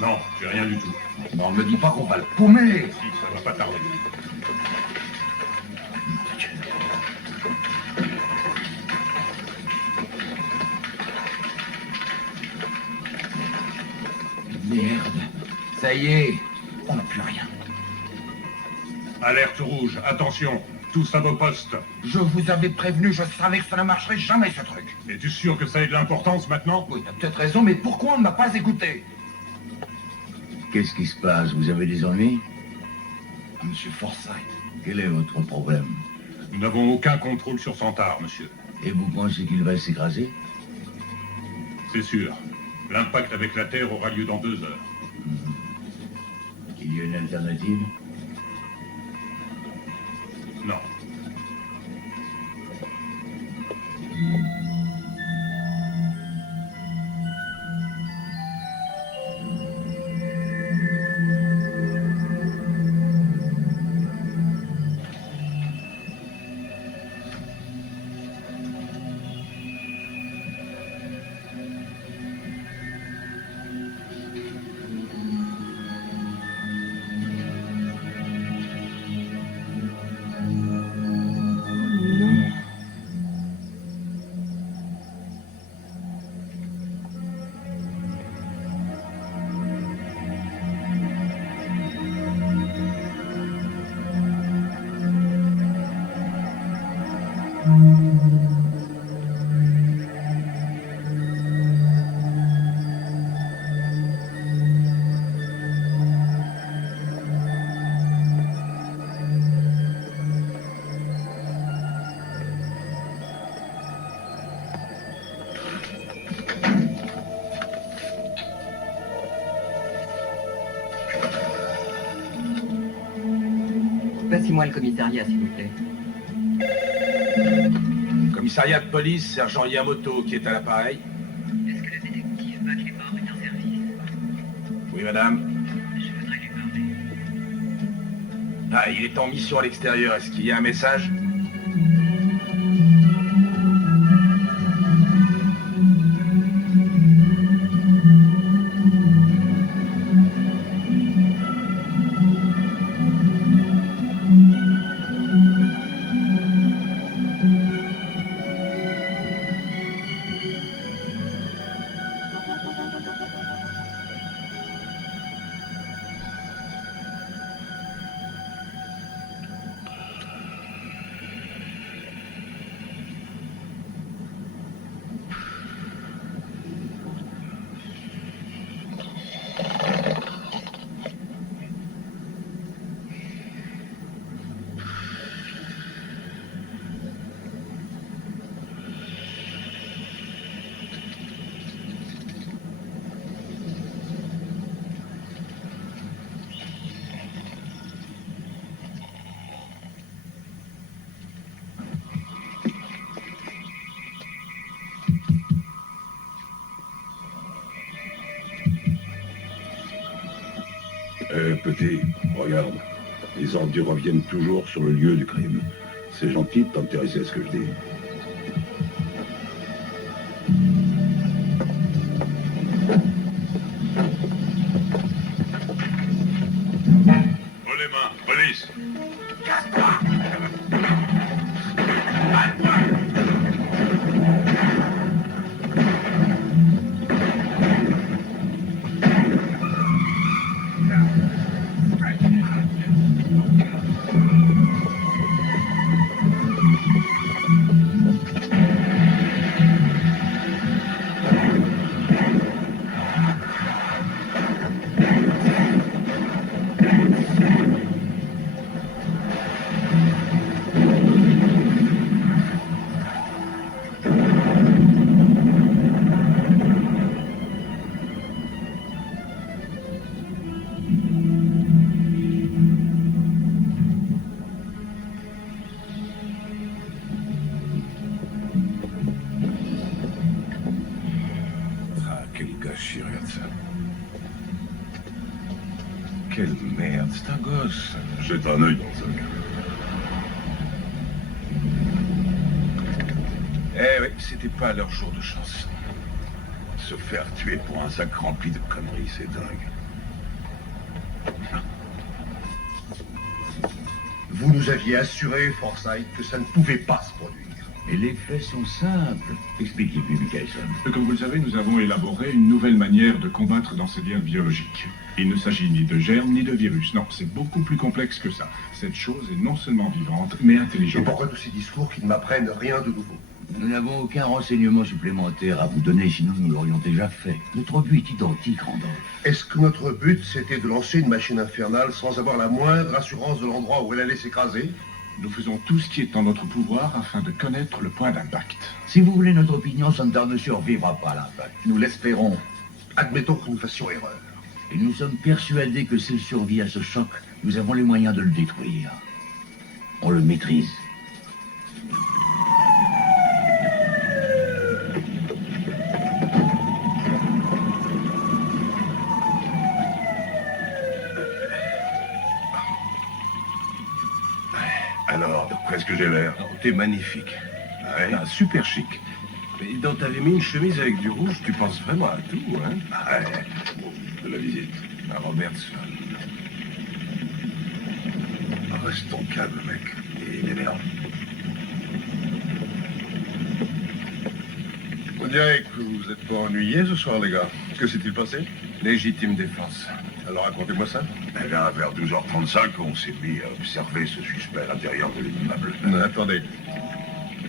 Non, j'ai rien du tout. Non, me dis pas qu'on va le paumer. Si, ça va pas tarder. Merde. Ça y est, on n'a plus rien. Alerte rouge, attention, tous à vos postes. Je vous avais prévenu, je savais que ça ne marcherait jamais ce truc. Es-tu sûr que ça ait de l'importance maintenant? Oui, t'as peut-être raison, mais pourquoi on ne m'a pas écouté? Qu'est-ce qui se passe? Vous avez des ennuis? Monsieur Forsyth. Quel est votre problème? Nous n'avons aucun contrôle sur Centaure, monsieur. Et vous pensez qu'il va s'écraser? C'est sûr. L'impact avec la Terre aura lieu dans 2 heures. Il y a une alternative? Non. Passez-moi le commissariat, s'il vous plaît. Commissariat de police, sergent Yamamoto qui est à l'appareil. Est-ce que le détective Mac est parvenu en service? Oui, madame. Je voudrais lui parler. Ah, il est en mission à l'extérieur. Est-ce qu'il y a un message? Petit, regarde. Les ordures reviennent toujours sur le lieu du crime. C'est gentil de t'intéresser à ce que je dis. Oh les mains, police. Ah, quel gâchis, regarde ça. Quelle merde, c'est un gosse. Jette un œil dans le sac. Eh oui, c'était pas leur jour de chance. Se faire tuer pour un sac rempli de conneries, c'est dingue. Vous nous aviez assuré, Forsyth, que ça ne pouvait pas se produire. Et les faits sont simples. Expliquez-lui, Michelson. Comme vous le savez, nous avons élaboré une nouvelle manière de combattre dans ces liens biologiques. Il ne s'agit ni de germes ni de virus. Non, c'est beaucoup plus complexe que ça. Cette chose est non seulement vivante, mais Et intelligente. pourquoi tous ces discours qui ne m'apprennent rien de nouveau? Nous n'avons aucun renseignement supplémentaire à vous donner, sinon nous l'aurions déjà fait. Notre but est identique, Randolph. Est-ce que notre but, c'était de lancer une machine infernale sans avoir la moindre assurance de l'endroit où elle allait s'écraser? Nous faisons tout ce qui est en notre pouvoir afin de connaître le point d'impact. Si vous voulez notre opinion, Sander ne survivra pas à l'impact. Nous l'espérons. Admettons que nous fassions erreur. Et nous sommes persuadés que s'il survit à ce choc, nous avons les moyens de le détruire. On le maîtrise. Alors, de quoi est-ce que j'ai l'air? T'es magnifique. Ouais. Ah, super chic. Mais dans t'avais mis une chemise avec du rouge, tu penses vraiment à tout, hein? Ouais. De la visite. À Robertson. Restons calmes, mec. Et m'énerve. On dirait que vous vous êtes pas ennuyés ce soir, les gars. Que s'est-il passé? Légitime défense. Alors racontez-moi ça. Eh bien, vers 12h35, on s'est mis à observer ce suspect à l'intérieur de l'immeuble. Attendez.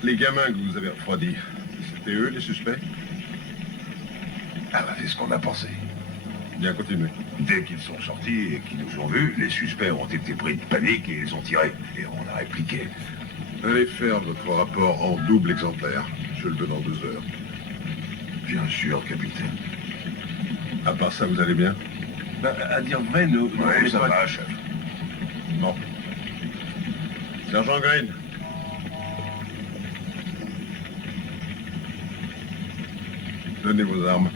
Les gamins que vous avez refroidis, c'était eux les suspects? Ah bah, c'est ce qu'on a pensé. Bien, continuez. Dès qu'ils sont sortis et qu'ils nous ont vus, les suspects ont été pris de panique et ils ont tiré. Et on a répliqué. Allez faire votre rapport en double exemplaire. Je le veux dans 2 heures. Bien sûr, capitaine. À part ça, vous allez bien? Ben, à dire vrai, nous... Oui, ça va, chef. Bon. Sergent Green. Donnez vos armes.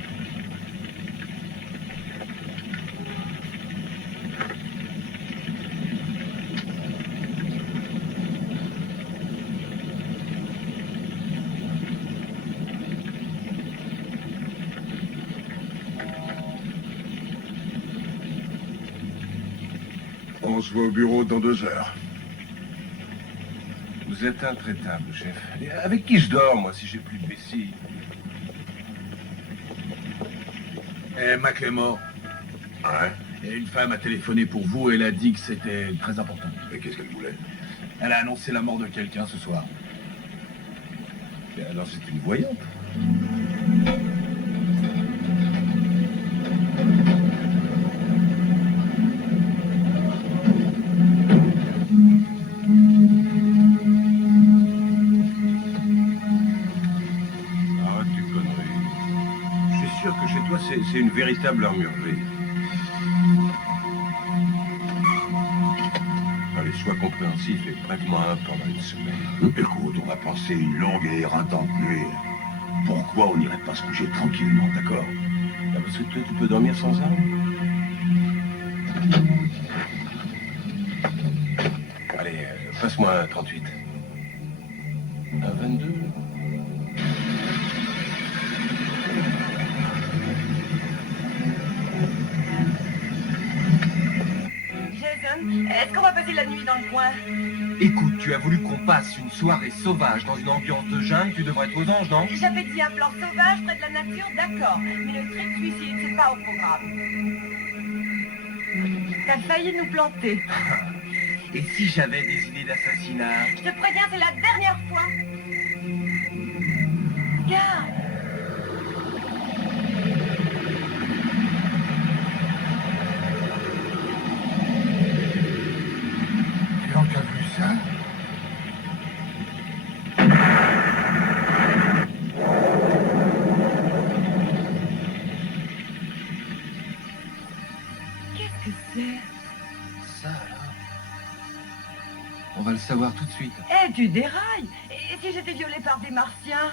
On se voit au bureau dans 2 heures. Vous êtes intraitable, chef. Et avec qui je dors, moi, si j'ai plus de vessie? Mac est mort. Ouais. Et une femme a téléphoné pour vous et elle a dit que c'était très important. Mais qu'est-ce qu'elle voulait? Elle a annoncé la mort de quelqu'un ce soir. Et alors, c'est une voyante. Arrête tes conneries. Je suis sûr que chez toi, c'est une véritable armurerie. Allez, sois compréhensif et prête-moi un pendant une semaine. Écoute, on a passé une longue et éreintante nuit. Pourquoi on n'irait pas se coucher tranquillement, d'accord? Ah, parce que toi, tu peux dormir sans arme? Passe-moi un 38. Un 22. Jason, est-ce qu'on va passer la nuit dans le coin? Écoute, tu as voulu qu'on passe une soirée sauvage dans une ambiance de jungle, tu devrais être aux anges, non? J'avais dit un plan sauvage près de la nature, d'accord. Mais le cri de suicide, c'est pas au programme. T'as failli nous planter. Et si j'avais des idées d'assassinat? Je te préviens, c'est la dernière fois. Garde. Quand t'as vu ça? Qu'est-ce que c'est? Ça alors? On va le savoir tout de suite. Eh, tu dérailles. Et si j'étais violée par des martiens?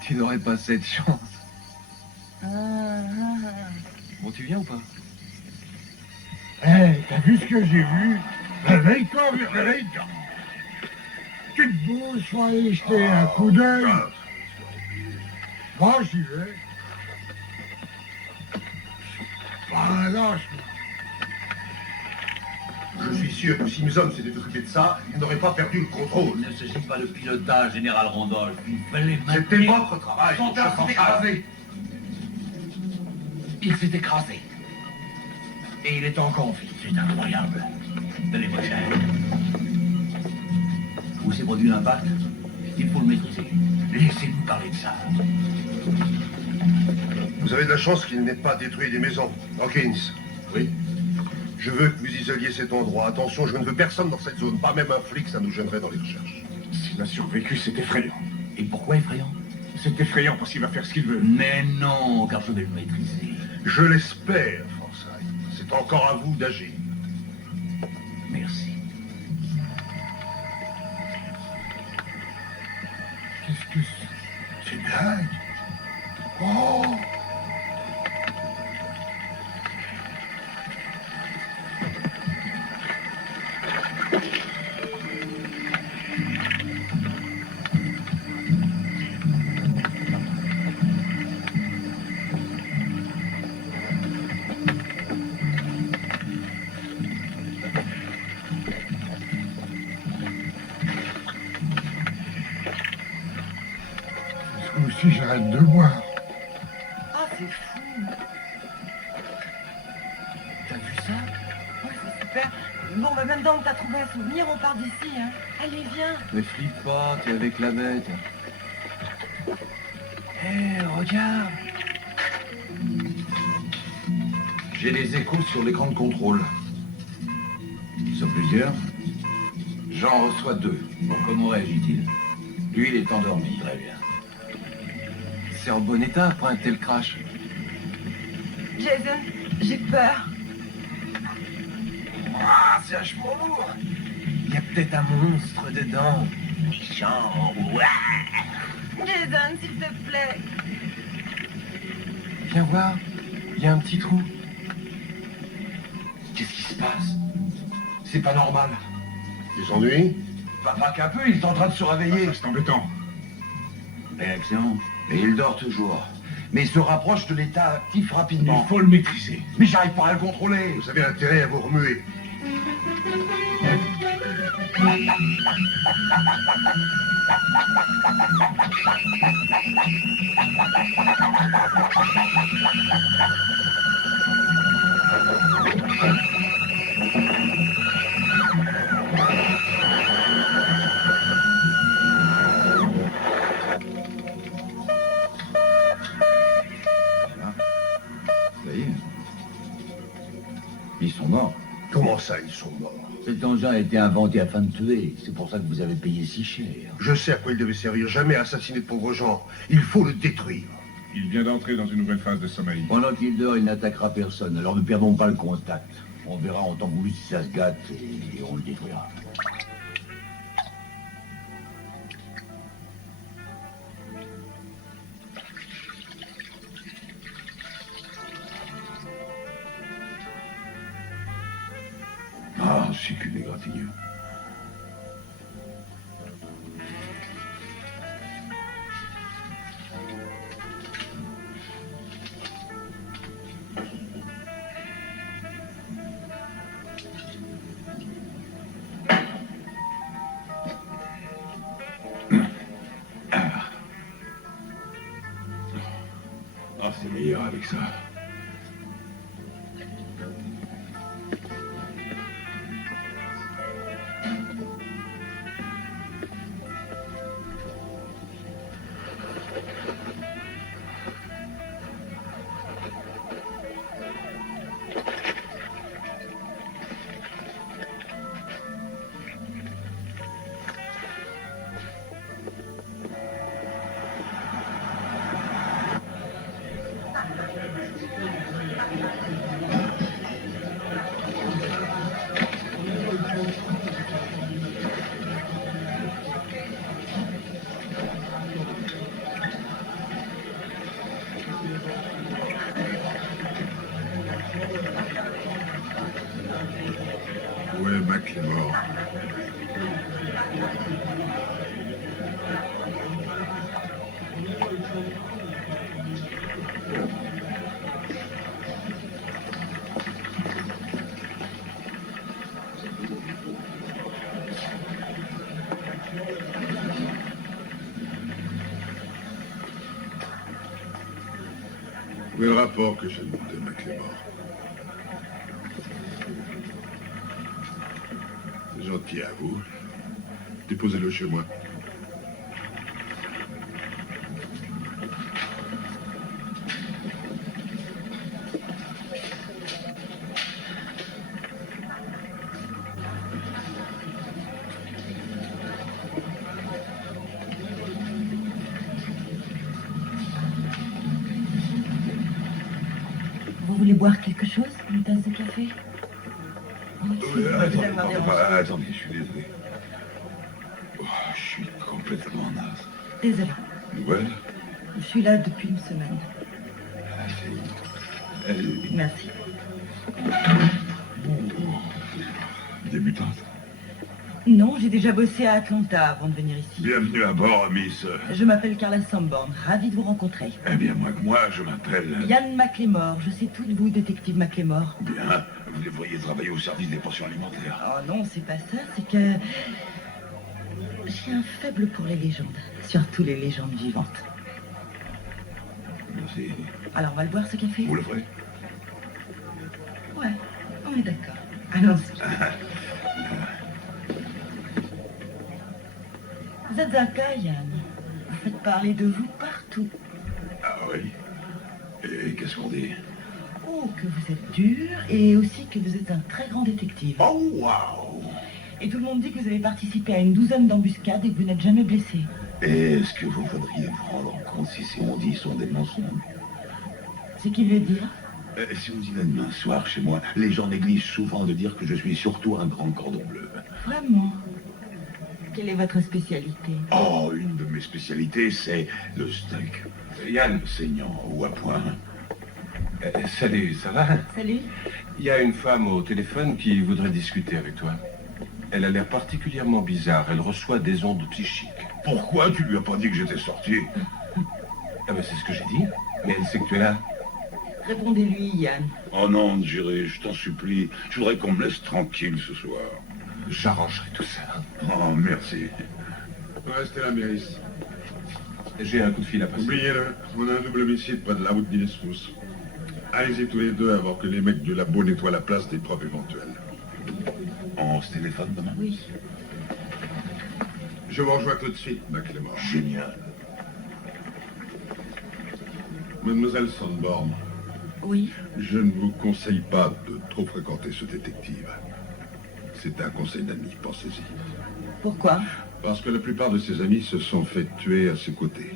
Tu n'aurais pas cette chance. Ah. Bon, tu viens ou pas? Hé, t'as vu ce que j'ai vu? Réveille-toi, réveille-toi. Tu te bouges, faut aller jeter un coup d'œil. Moi, j'y vais. Voilà, Je suis sûr que si mes hommes s'étaient occupés de ça, ils n'auraient pas perdu le contrôle. Il ne s'agit pas de pilotage, général Randolph. Il fallait C'était maintenir... votre travail. Son père s'est écrasé. Il s'est écrasé. Et il est encore en vie. C'est incroyable. Donnez-moi cher. Où s'est produit l'impact? Il faut le maîtriser. Laissez-nous parler de ça. Vous avez de la chance qu'il n'ait pas détruit des maisons. Hawkins. Oui. Je veux que vous isoliez cet endroit. Attention, je ne veux personne dans cette zone. Pas même un flic, ça nous gênerait dans les recherches. S'il a survécu, c'est effrayant. Et pourquoi effrayant? C'est effrayant parce qu'il va faire ce qu'il veut. Mais non, car je vais le maîtriser. Je l'espère, Forsyth. C'est encore à vous d'agir. Merci. qu'est-ce que c'est? C'est dingue. Oh! Si j'arrête de boire. Ah, c'est fou. T'as vu ça? Ouais, c'est super. Bon, bah maintenant que t'as trouvé un souvenir, on part d'ici, hein. Allez, viens. Mais flippe pas, t'es avec la bête. Hé, regarde! J'ai des échos sur l'écran de contrôle. Ils sont plusieurs. J'en reçois 2. Bon, comment réagit-il? Lui, il est endormi. Très bien. C'est en bon état après un tel crash. Jason, j'ai peur. Ah, c'est vachement lourd! Il y a peut-être un monstre dedans. Méchant, ouais! Jason, s'il te plaît. Viens voir, il y a un petit trou. Qu'est-ce qui se passe? C'est pas normal. Ils s'ennuient? Pas qu'un peu, il est en train de se réveiller. Ça, c'est embêtant. Réaction? Et il dort toujours. Mais il se rapproche de l'état actif rapidement. Il faut le maîtriser. Mais j'arrive pas à le contrôler. Vous avez intérêt à vous remuer. Ça y est. Ils sont morts. Comment ça, ils sont morts? Cet engin a été inventé afin de tuer. C'est pour ça que vous avez payé si cher. Je sais à quoi il devait servir. Jamais assassiner de pauvres gens. Il faut le détruire. Il vient d'entrer dans une nouvelle phase de sommeil. Pendant qu'il dort, il n'attaquera personne. Alors ne perdons pas le contact. On verra en temps voulu si ça se gâte et on le détruira. Ah, c'est qu'une égratignure. avec ça. Où est McLemore? Où est le rapport que j'ai demandé, McLemore? C'est gentil à vous. Déposez-le chez moi. Vous voulez boire quelque chose? Une tasse de café? Attendez, je suis désolé. Oh, je suis complètement naze. Désolé. Nouvelle? Je suis là depuis une semaine. Merci. Débutante. Non, j'ai déjà bossé à Atlanta avant de venir ici. Bienvenue à bord, Miss. Je m'appelle Carla Sanborn. Ravie de vous rencontrer. Eh bien, moi, je m'appelle... Yann McLemore. Je sais tout de vous, détective McLemore. Bien, vous devriez travailler au service des pensions alimentaires. Oh non, c'est pas ça. C'est que... j'ai un faible pour les légendes. Surtout les légendes vivantes. Merci. Alors, on va le boire, ce café? Vous le ferez? Ouais, on est d'accord. Allons-y. Vous êtes un cas, Yann. Vous faites parler de vous partout. Ah oui? Et qu'est-ce qu'on dit? Oh, que vous êtes dur et aussi que vous êtes un très grand détective. Oh, waouh! Et tout le monde dit que vous avez participé à une douzaine d'embuscades et que vous n'êtes jamais blessé. Est-ce que vous voudriez vous rendre compte si ces on-dit sont des mensonges? C'est qui veut dire? Si on dîne demain soir chez moi, les gens négligent souvent de dire que je suis surtout un grand cordon bleu. Vraiment? Quelle est votre spécialité? Oh, une de mes spécialités, c'est le steak. Yann, Saignant ou à point. salut, ça va? Salut. Il y a une femme au téléphone qui voudrait discuter avec toi. Elle a l'air particulièrement bizarre. Elle reçoit des ondes psychiques. Pourquoi tu lui as pas dit que j'étais sorti? Ah ben c'est ce que j'ai dit. Mais elle sait que tu es là. Répondez-lui, Yann. Oh non, j'irai, je t'en supplie. Je voudrais qu'on me laisse tranquille ce soir. J'arrangerai tout ça. Oh, merci. Restez là, Méris. J'ai un coup de fil à passer. Oubliez-le, on a un double homicide près de la route d'Innsmouth. Allez-y tous les deux avant que les mecs du labo nettoient la place des preuves éventuelles. On se téléphone demain? Oui. Je vous rejoins tout de suite, McLemore. Génial. Mademoiselle Sanborn, Oui. je ne vous conseille pas de trop fréquenter ce détective. C'est un conseil d'ami, pensez-y. Pourquoi? Parce que la plupart de ses amis se sont fait tuer à ses côtés.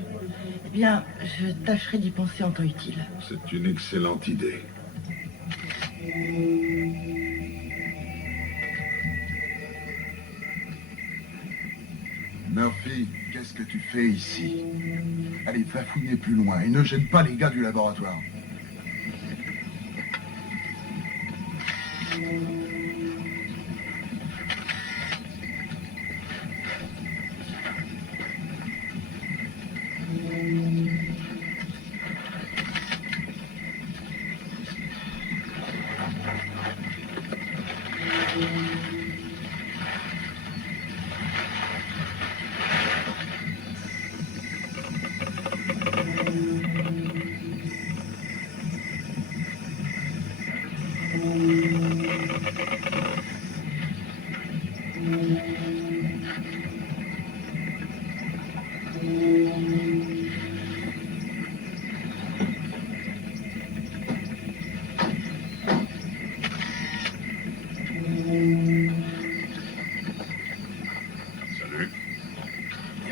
Eh bien, je tâcherai d'y penser en temps utile. C'est une excellente idée. Murphy, qu'est-ce que tu fais ici? Allez, va fouiner plus loin et ne gêne pas les gars du laboratoire.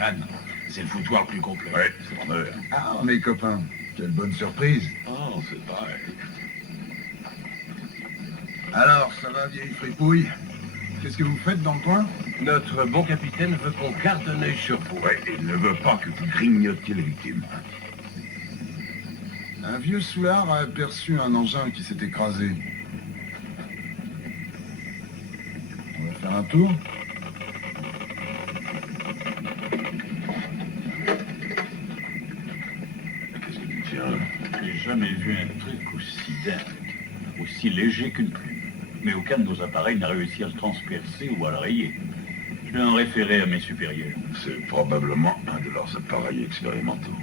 Cannes. C'est le foutoir le plus complet. Ouais, c'est en heure. Ah, mes copains, quelle bonne surprise. Oh, c'est pareil. Alors, ça va, vieille fripouille? Qu'est-ce que vous faites dans le coin? Notre bon capitaine veut qu'on garde un œil sur vous. Ouais, il ne veut pas que vous grignotiez les victimes. Un vieux soulard a aperçu un engin qui s'est écrasé. On va faire un tour? Qu'est-ce que tu tiens là? J'ai jamais vu un truc aussi dingue, aussi léger qu'une plume. Mais aucun de nos appareils n'a réussi à le transpercer ou à le rayer. Je vais en référer à mes supérieurs. C'est probablement un de leurs appareils expérimentaux.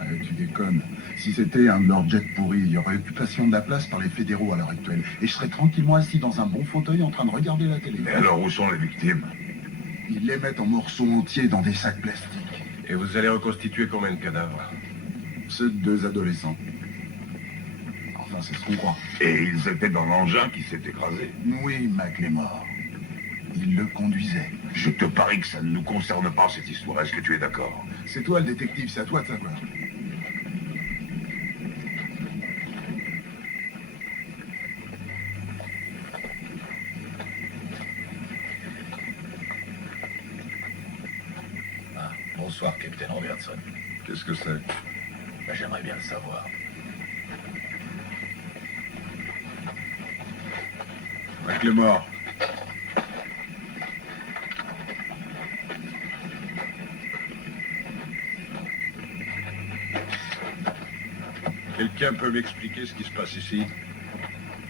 Allez, tu déconnes. Si c'était un de leurs jets pourris, il y aurait occupation de la place par les fédéraux à l'heure actuelle. Et je serais tranquillement assis dans un bon fauteuil en train de regarder la télé. Et alors, où sont les victimes? Ils les mettent en morceaux entiers dans des sacs plastiques. Et vous allez reconstituer combien de cadavres? Ceux de 2 adolescents. Enfin, c'est ce qu'on croit. Et ils étaient dans l'engin qui s'est écrasé. Oui, Mac est mort. Il le conduisait. Je te parie que ça ne nous concerne pas, cette histoire. Est-ce que tu es d'accord? C'est toi le détective, c'est à toi de savoir. Bonsoir, Capitaine Robertson. Qu'est-ce que c'est? Ben, j'aimerais bien le savoir. Mac est mort. Quelqu'un peut m'expliquer ce qui se passe ici?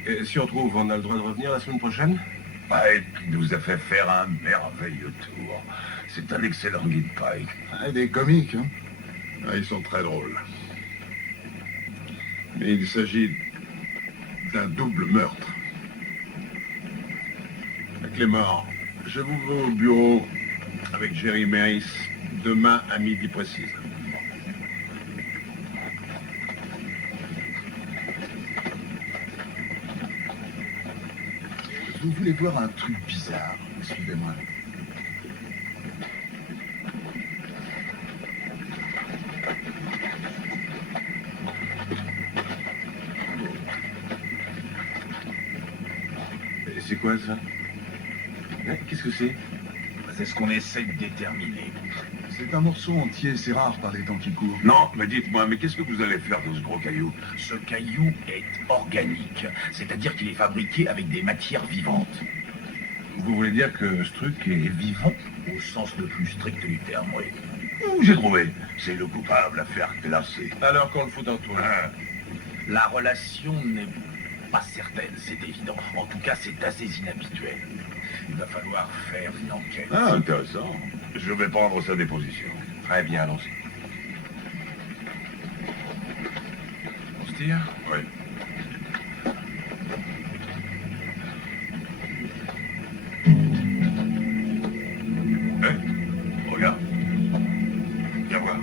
Et si on trouve, on a le droit de revenir la semaine prochaine? Pike nous a fait faire un merveilleux tour. C'est un excellent guide, Pike. Ah, des comiques, hein. Ah, ils sont très drôles. Mais il s'agit d'un double meurtre. Clément, je vous veux au bureau avec Jerry Mace demain à midi précise. Vous voulez voir un truc bizarre? Suivez-moi. Et c'est quoi ça? Qu'est-ce que c'est? C'est ce qu'on essaie de déterminer. C'est un morceau entier, c'est rare par les temps qui courent. Non, mais dites-moi, mais qu'est-ce que vous allez faire de ce gros caillou? Ce caillou est organique, c'est-à-dire qu'il est fabriqué avec des matières vivantes. Vous voulez dire que ce truc est vivant? Au sens le plus strict du terme, oui. J'ai trouvé. C'est le coupable à faire glacer. Alors qu'on le fout en tout. Ah, La relation n'est pas certaine, c'est évident. En tout cas, c'est assez inhabituel. Il va falloir faire une enquête. ah, intéressant. Je vais prendre sa déposition. Très bien, allons-y. On se tire? Oui. Regarde. Viens voir.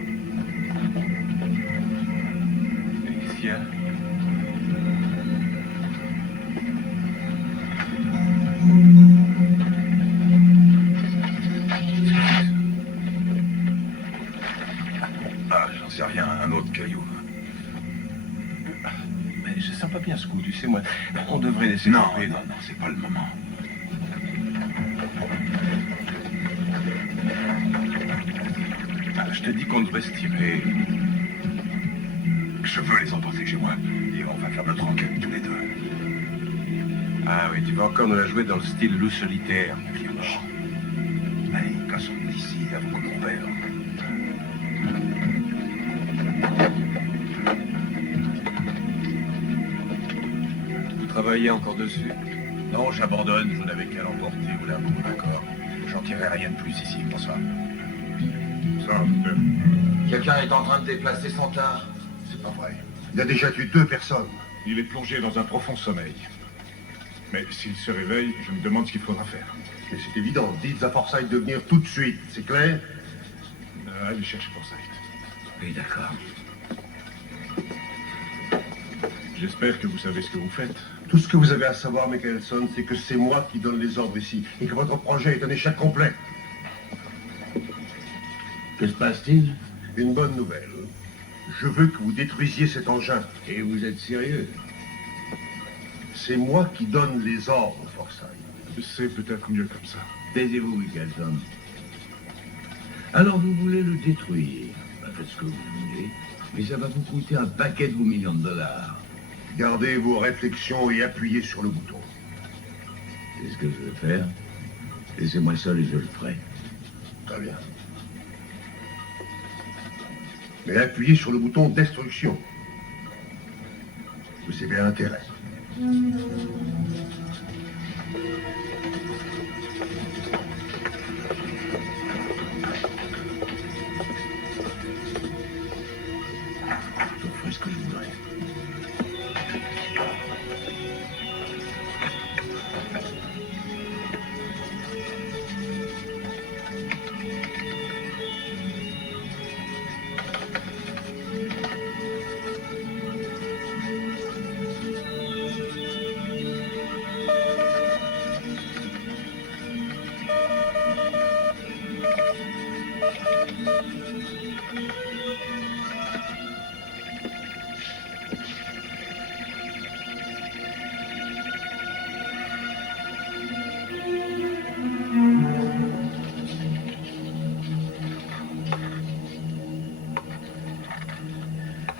Et qu'est-ce qu'il y a? Ah, j'en sais rien, un autre caillou. Mais je sens pas bien ce coup, tu sais, moi. On devrait laisser Non, tomber. non, non, c'est pas le moment. Ah, je te dis qu'on devrait se tirer. Je veux les emporter chez moi. Et on va faire notre enquête tous les deux. Ah oui, tu vas encore nous la jouer dans le style loup solitaire. Chut. Allez, cassons-nous d'ici avant que mon père. Vous travaillez encore dessus? Non, j'abandonne, vous n'avez qu'à l'emporter ou la boue, d'accord? J'en tirerai rien de plus ici, bonsoir. Ça, Quelqu'un est en train de déplacer son tas. C'est pas vrai. Il a déjà tué 2 personnes. Il est plongé dans un profond sommeil. Mais s'il se réveille, je me demande ce qu'il faudra faire. Mais c'est évident. Dites à Forsyth de venir tout de suite. C'est clair? Allez chercher Forsyth. Oui, d'accord. J'espère que vous savez ce que vous faites. Tout ce que vous avez à savoir, Michelson, c'est que c'est moi qui donne les ordres ici et que votre projet est un échec complet. Que se passe-t-il? Une bonne nouvelle. Je veux que vous détruisiez cet engin. Et vous êtes sérieux? C'est moi qui donne les ordres, Forsyth. C'est peut-être mieux comme ça. Taisez-vous, Michelson. Alors vous voulez le détruire. Ben, faites ce que vous voulez. Mais ça va vous coûter un paquet de vos millions de dollars. Gardez vos réflexions et appuyez sur le bouton. C'est ce que je vais faire. Laissez-moi seul et je le ferai. Très bien. Mais appuyez sur le bouton destruction. C'est bien intérêt. Je ferai ce que je voudrais.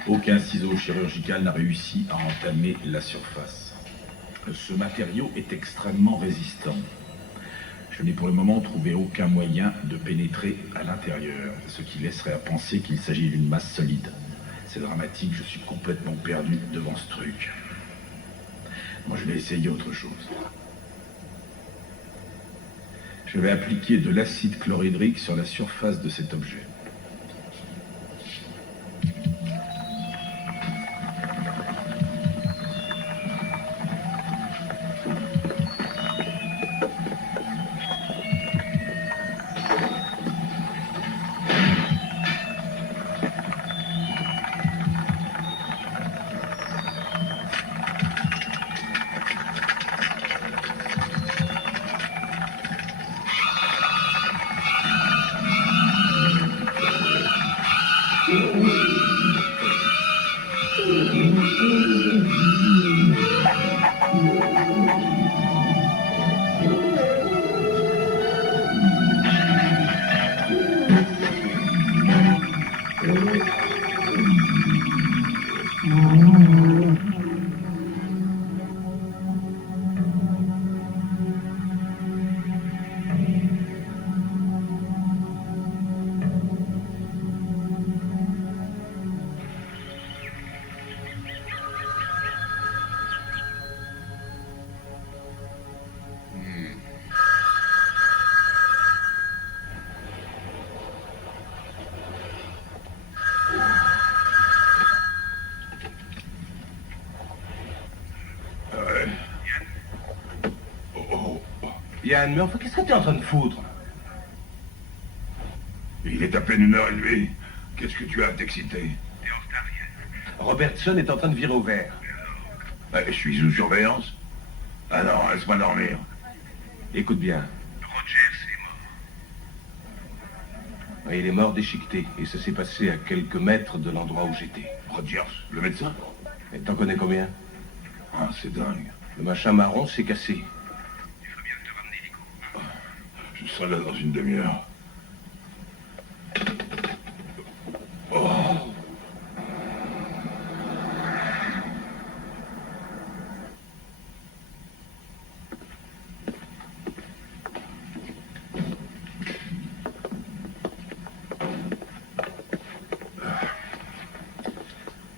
Aucun ciseau chirurgical n'a réussi à entamer la surface. Ce matériau est extrêmement résistant. Je n'ai pour le moment trouvé aucun moyen de pénétrer à l'intérieur, ce qui laisserait à penser qu'il s'agit d'une masse solide. C'est dramatique, je suis complètement perdu devant ce truc. Moi, je vais essayer autre chose. Je vais appliquer de l'acide chlorhydrique sur la surface de cet objet. Yann, mais enfin, qu'est-ce que t'es en train de foutre? Il est à peine 1h30. Qu'est-ce que tu as à t'exciter? Robertson est en train de virer au vert. Je suis sous surveillance. Ah non, laisse-moi dormir. Écoute bien. Rogers est mort. Il est mort déchiqueté, et ça s'est passé à quelques mètres de l'endroit où j'étais. Rogers, le médecin? Et t'en connais combien? Ah, c'est dingue. Le machin marron s'est cassé. Je serai là dans une demi-heure. Oh.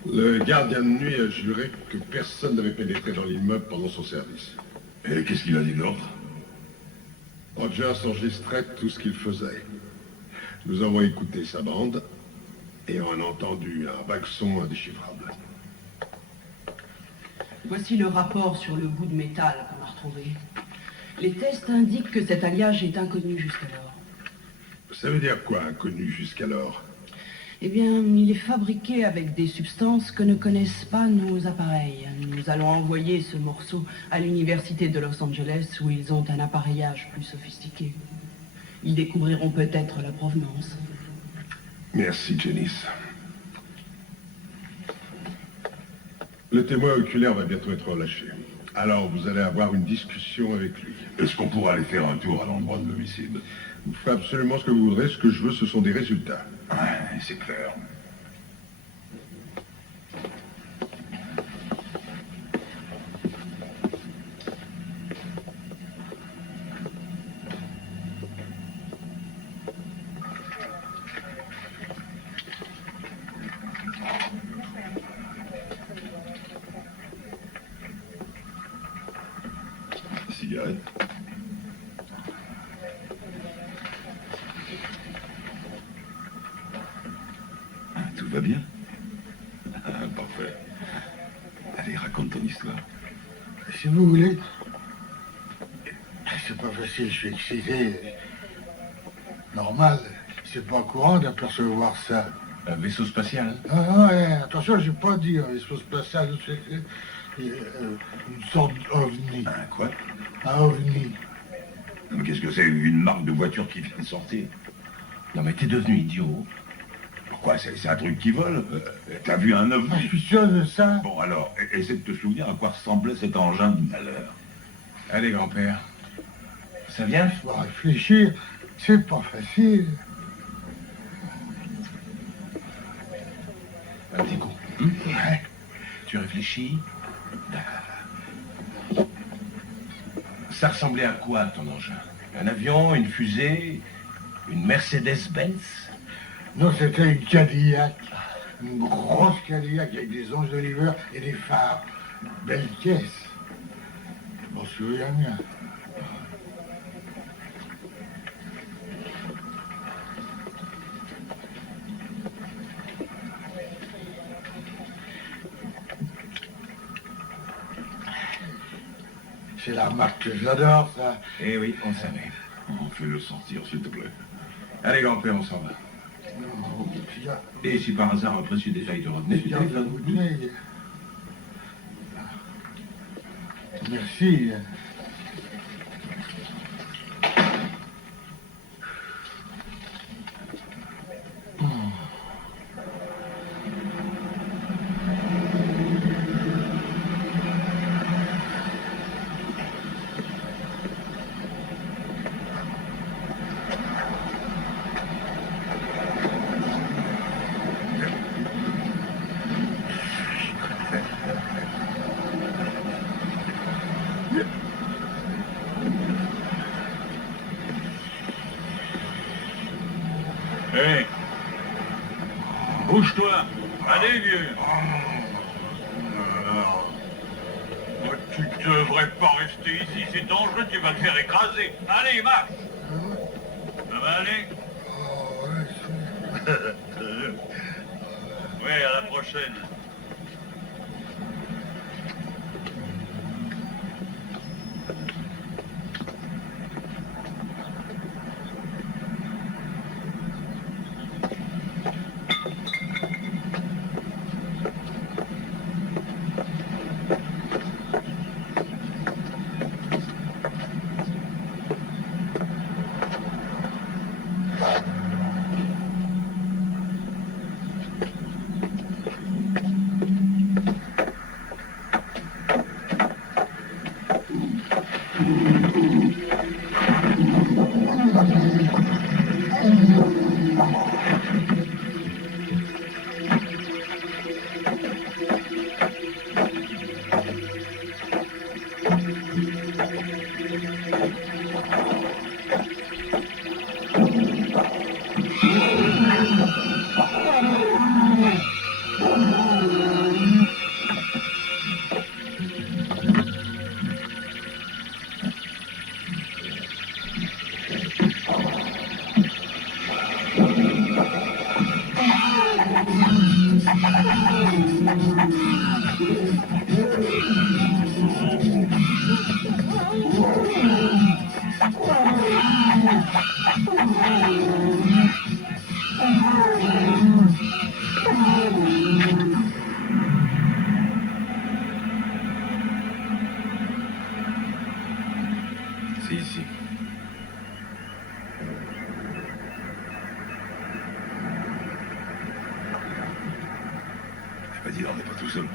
Le gardien de nuit a juré que personne n'avait pénétré dans l'immeuble pendant son service. Et qu'est-ce qu'il a dit d'autre? Rogers enregistrait tout ce qu'il faisait. Nous avons écouté sa bande et on a entendu un vague son indéchiffrable. Voici le rapport sur le bout de métal qu'on a retrouvé. Les tests indiquent que cet alliage est inconnu jusqu'alors. Ça veut dire quoi, inconnu jusqu'alors? Eh bien, il est fabriqué avec des substances que ne connaissent pas nos appareils. Nous allons envoyer ce morceau à l'université de Los Angeles où ils ont un appareillage plus sophistiqué. Ils découvriront peut-être la provenance. Merci, Janice. Le témoin oculaire va bientôt être relâché. Alors, vous allez avoir une discussion avec lui. Est-ce qu'on pourra aller faire un tour à l'endroit de l'homicide? Vous faites absolument ce que vous voudrez. Ce que je veux, ce sont des résultats. Ouais, c'est clair. Cigarette. Tout va bien? Parfait. Allez, raconte ton histoire. Si vous voulez. C'est pas facile, je suis excité. Normal. C'est pas courant d'apercevoir ça. Un vaisseau spatial? Ah ouais, attention, j'ai pas dit un vaisseau spatial, c'est une sorte d'ovni. Un quoi? Un ovni. Non, mais qu'est-ce que c'est? Une marque de voiture qui vient de sortir? Non mais t'es devenu idiot. Pourquoi? C'est un truc qui vole? T'as vu un ovni? Je suis sûr de ça. Bon, alors, essaie de te souvenir à quoi ressemblait cet engin de malheur. Allez grand-père. Ça vient? Je dois réfléchir. C'est pas facile. Un petit coup. Ouais. Tu réfléchis? Ça ressemblait à quoi ton engin? Un avion, une fusée, une Mercedes-Benz? Non, c'était une Cadillac. Une grosse Cadillac avec des anges de l'hiver et des phares. Belle caisse. Je m'en souviens bien. C'est la marque que j'adore, ça. Eh oui, on savait. Fais-le sortir, s'il te plaît. Allez grand-père, on s'en va. Et si par hasard, après, si déjà il te revenait du téléphone? Merci. Hé! Bouge-toi! Allez, vieux! Tu devrais pas rester ici, c'est dangereux, tu vas te faire écraser. Allez, marche! Ça va aller? Oui, à la prochaine. C'est ici. président n'est pas tout seul.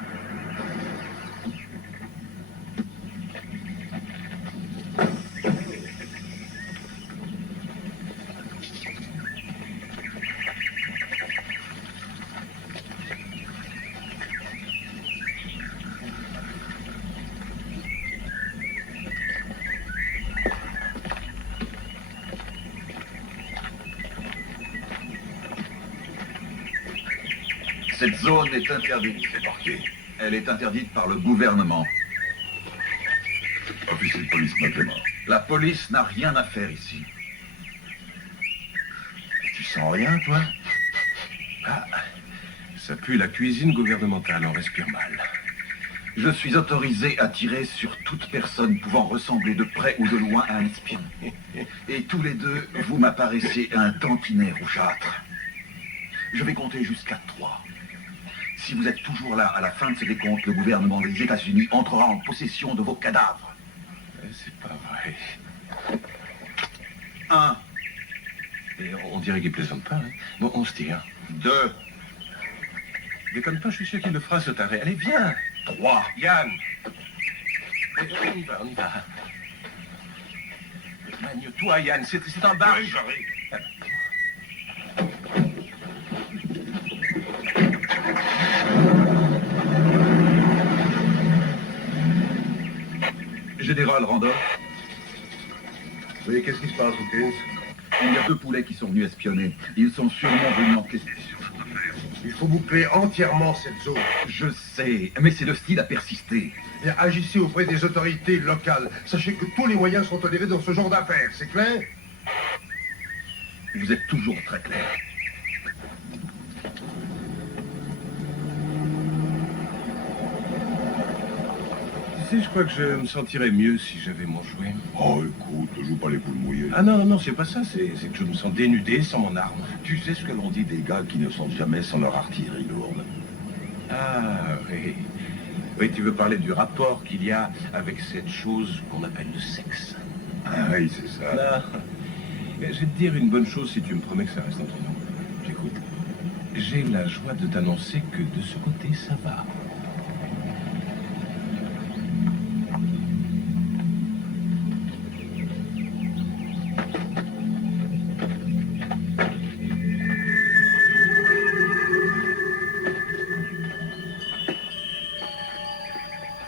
Cette zone est interdite. C'est par qui? Elle est interdite par le gouvernement. Officier de police McLemore. La police n'a rien à faire ici. Tu sens rien, toi? Ah, ça pue la cuisine gouvernementale, on respire mal. Je suis autorisé à tirer sur toute personne pouvant ressembler de près ou de loin à un espion. Et tous les deux, vous m'apparaissez un tantinet rougeâtre. Je vais compter jusqu'à 3. Si vous êtes toujours là à la fin de ces décomptes, le gouvernement des États-Unis entrera en possession de vos cadavres. C'est pas vrai. 1. Et on dirait qu'il plaisante pas. Hein. Bon, on se tire. 2. Déconne pas, je suis sûr qu'il le fera, ce taré. Allez, viens. 3. Yann. On y va, on y va. Magne-toi, Yann, c'est un bar. Oui, j'arrive. Général Randolph. Oui, qu'est-ce qui se passe, Hawkins? Il y a 2 poulets qui sont venus espionner. Ils sont sûrement venus en question. Il faut boucler entièrement cette zone. Je sais, mais c'est le style à persister. Et agissez auprès des autorités locales. Sachez que tous les moyens sont tolérés dans ce genre d'affaires, c'est clair? Vous êtes toujours très clair. Tu sais, je crois que je me sentirais mieux si j'avais mon jouet. Oh, écoute, ne joue pas les poules mouillées. Ah non, non, c'est pas ça, c'est que je me sens dénudé sans mon arme. Tu sais ce que l'on dit des gars qui ne sortent jamais sans leur artillerie lourde? Ah, oui. Oui, tu veux parler du rapport qu'il y a avec cette chose qu'on appelle le sexe. Ah oui, c'est ça. Non. Je vais te dire une bonne chose si tu me promets que ça reste entre nous. J'écoute. J'ai la joie de t'annoncer que de ce côté, ça va.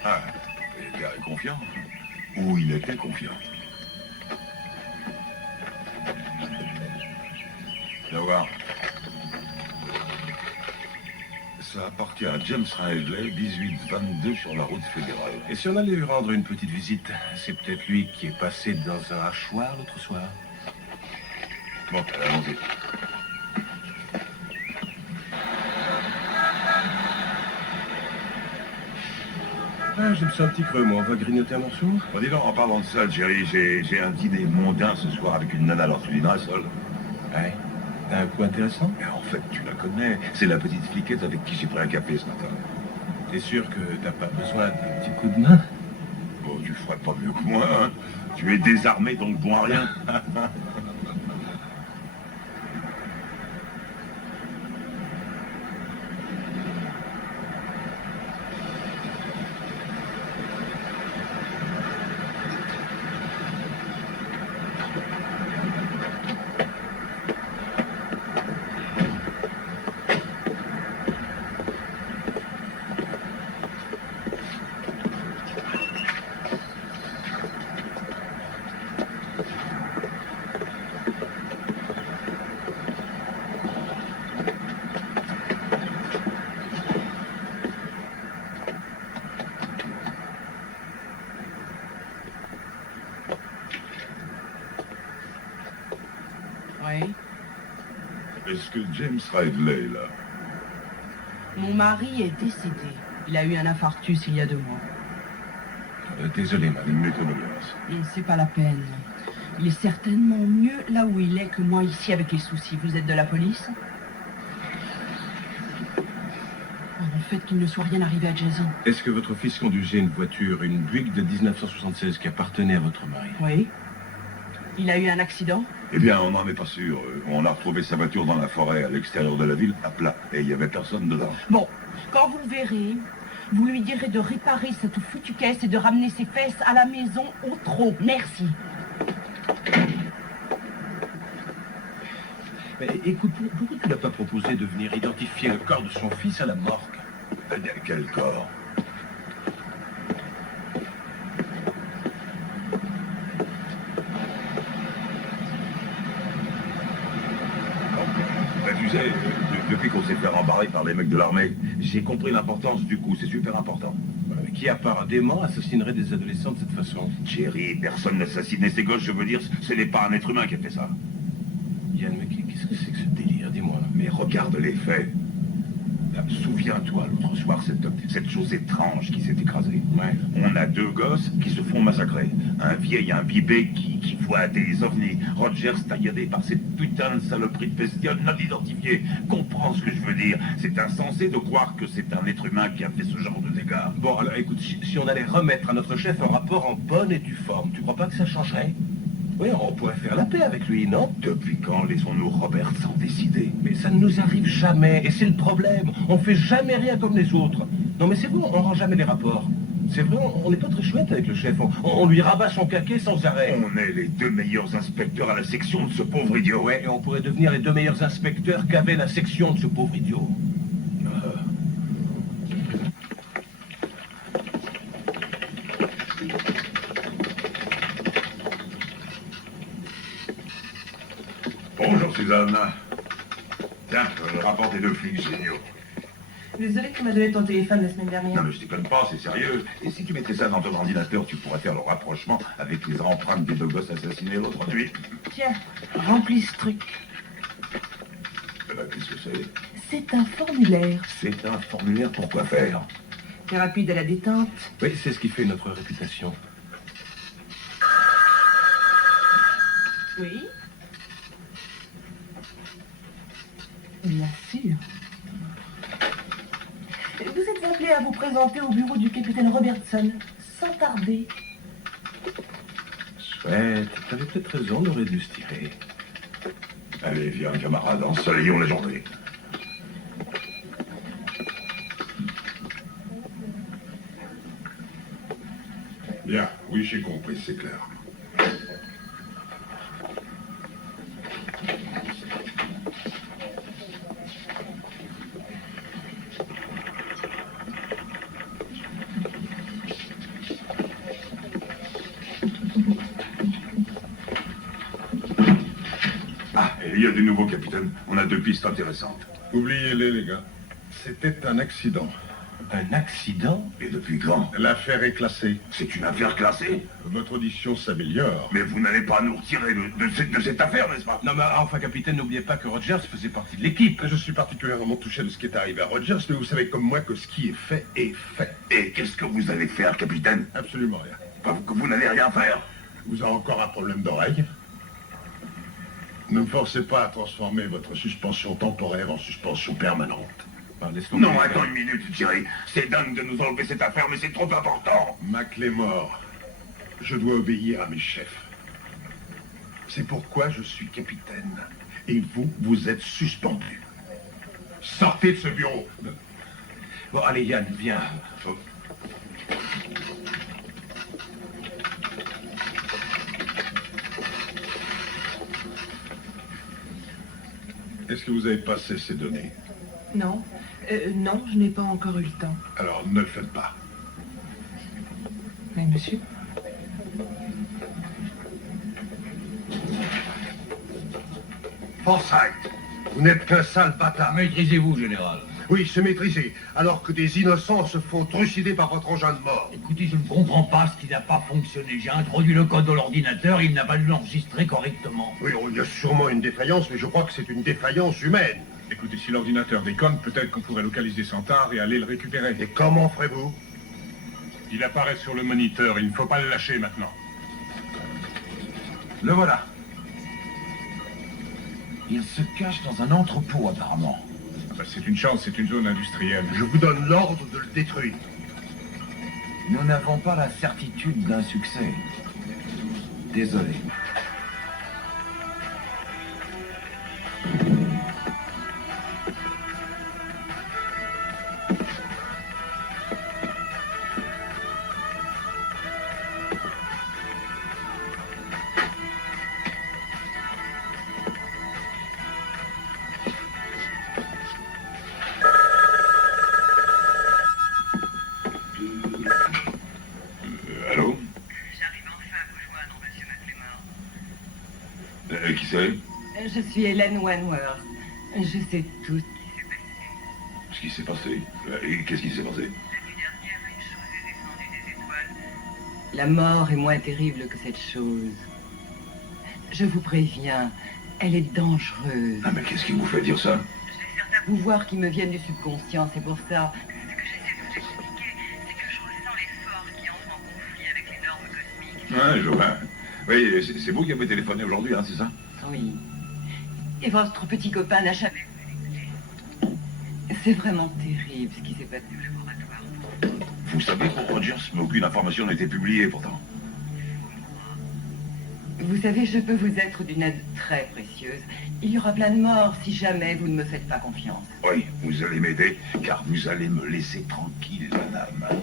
Ah, le gars est confiant. Ou il était confiant. Viens voir. Ça appartient à James Ridley, 1822 sur la route fédérale. Et si on allait lui rendre une petite visite? C'est peut-être lui qui est passé dans un hachoir l'autre soir. Bon, allons-y. Ah, je me sens un petit creux, moi. On va grignoter un morceau? Bon, dis donc, en parlant de ça, Jerry, j'ai un dîner mondain ce soir avec une nana dans une seule. Ouais. T'as un coup intéressant? Mais en fait, tu la connais. C'est la petite fliquette avec qui j'ai pris un café ce matin. T'es sûr que t'as pas besoin d'un petit coup de main? Bon, tu ferais pas mieux que moi, hein. Tu es désarmé, donc bon à rien. Oui. Est-ce que James Ridley est là? Mon mari est décédé. Il a eu un infarctus il y a 2 mois. Désolé, madame. Une méconnaissance. C'est pas la peine. Il est certainement mieux là où il est que moi ici avec les soucis. Vous êtes de la police? En fait, qu'il ne soit rien arrivé à Jason. Est-ce que votre fils conduisait une voiture, une Buick de 1976 qui appartenait à votre mari? Oui. Il a eu un accident. Eh bien, on n'en est pas sûr. On a retrouvé sa voiture dans la forêt, à l'extérieur de la ville, à plat. Et il n'y avait personne dedans. Bon, quand vous le verrez, vous lui direz de réparer cette foutue caisse et de ramener ses fesses à la maison au trot. Merci. Mais écoute, pourquoi tu n'as pas proposé de venir identifier le corps de son fils à la morgue? Quel corps? Tu sais, depuis qu'on s'est fait rembarrer par les mecs de l'armée, j'ai compris l'importance du coup, c'est super important. Qui, apparemment, assassinerait des adolescents de cette façon? Jerry, personne n'assassinait ces gosses, je veux dire, ce n'est pas un être humain qui a fait ça. Yann, mais qu'est-ce que c'est que ce délire, dis-moi? Mais regarde les faits. Souviens-toi, l'autre soir, cette chose étrange qui s'est écrasée. Ouais. On a deux gosses qui se font massacrer. Un vieil imbibé qui voit des ovnis. Rogers tailladé par cette putain de saloperie de bestioles non identifiées. Comprends ce que je veux dire. C'est insensé de croire que c'est un être humain qui a fait ce genre de dégâts. Bon, alors écoute, si on allait remettre à notre chef un rapport en bonne et due forme, tu crois pas que ça changerait? Oui, on pourrait faire la paix avec lui, non? Depuis quand laissons-nous Robert s'en décider? Mais ça ne nous arrive jamais, et c'est le problème. On fait jamais rien comme les autres. Non mais c'est bon, on rend jamais les rapports. C'est vrai, on n'est pas très chouette avec le chef. On lui rabat son caquet sans arrêt. On est les deux meilleurs inspecteurs à la section de ce pauvre idiot. Ouais, et on pourrait devenir les deux meilleurs inspecteurs qu'avait la section de ce pauvre idiot. Bonjour, Suzanne. Tiens, le rapport des deux flics géniaux. Désolé que tu m'as donné ton téléphone la semaine dernière. Non, mais je déconne pas, c'est sérieux. Et si tu mettais ça dans ton ordinateur, tu pourrais faire le rapprochement avec les empreintes des deux gosses assassinés l'autre nuit. Tiens, remplis ce truc. Eh ben, qu'est-ce que c'est? C'est un formulaire. C'est un formulaire pour quoi faire? C'est rapide à la détente. Oui, c'est ce qui fait notre réputation. Oui. Bien sûr. Vous êtes appelé à vous présenter au bureau du capitaine Robertson, sans tarder. Chouette, t'avais peut-être raison, on aurait dû se tirer. Allez, viens, camarade, ensoleillons la journée. Bien, oui, j'ai compris, c'est clair. Il y a du nouveau, capitaine. On a deux pistes intéressantes. Oubliez-les, les gars. C'était un accident. Un accident? Et depuis quand? L'affaire est classée. C'est une affaire classée? Votre audition s'améliore. Mais vous n'allez pas nous retirer de cette affaire, n'est-ce pas? Non, mais enfin, capitaine, n'oubliez pas que Rogers faisait partie de l'équipe. Je suis particulièrement touché de ce qui est arrivé à Rogers, mais vous savez comme moi que ce qui est fait est fait. Et qu'est-ce que vous allez faire, capitaine? Absolument rien. Que vous n'allez rien faire? Vous avez encore un problème d'oreille? Ne me forcez pas à transformer votre suspension temporaire en suspension permanente. Non, attends une minute, Jerry. C'est dingue de nous enlever cette affaire, mais c'est trop important. Mac est mort. Je dois obéir à mes chefs. C'est pourquoi je suis capitaine. Et vous, vous êtes suspendu. Sortez de ce bureau. Bon, allez, Yann, viens. Est-ce que vous avez passé ces données? Non. Non, je n'ai pas encore eu le temps. Alors, ne le faites pas. Mais monsieur? Forsyth, vous n'êtes qu'un sale bâtard. Maîtrisez-vous, général. Oui, se maîtriser, alors que des innocents se font trucider par votre engin de mort. Écoutez, je ne comprends pas ce qui n'a pas fonctionné. J'ai introduit le code de l'ordinateur, il n'a pas dû l'enregistrer correctement. Oui, il y a sûrement une défaillance, mais je crois que c'est une défaillance humaine. Écoutez, si l'ordinateur déconne, peut-être qu'on pourrait localiser Santard et aller le récupérer. Et comment ferez-vous? Il apparaît sur le moniteur, il ne faut pas le lâcher maintenant. Le voilà. Il se cache dans un entrepôt, apparemment. C'est une chance, c'est une zone industrielle. Je vous donne l'ordre de le détruire. Nous n'avons pas la certitude d'un succès. Désolé. Je suis Hélène Wentworth. Je sais tout. Ce qui s'est passé. Et qu'est-ce qui s'est passé? La mort est moins terrible que cette chose. Je vous préviens, elle est dangereuse. Ah, mais qu'est-ce qui vous fait dire ça? J'ai certains pouvoirs qui me viennent du subconscient, c'est pour ça. Ce que j'essaie de vous expliquer, c'est que je ressens les forces qui entrent en conflit avec les normes cosmiques. Ouais, je vois. Oui, c'est vous qui avez téléphoné aujourd'hui, hein, c'est ça? Oui. Et votre petit copain n'a jamais voulu écouter. C'est vraiment terrible ce qui s'est passé au laboratoire. Vous savez, pour Rogers, mais aucune information n'a été publiée, pourtant. Vous savez, je peux vous être d'une aide très précieuse. Il y aura plein de morts si jamais vous ne me faites pas confiance. Oui, vous allez m'aider, car vous allez me laisser tranquille, madame.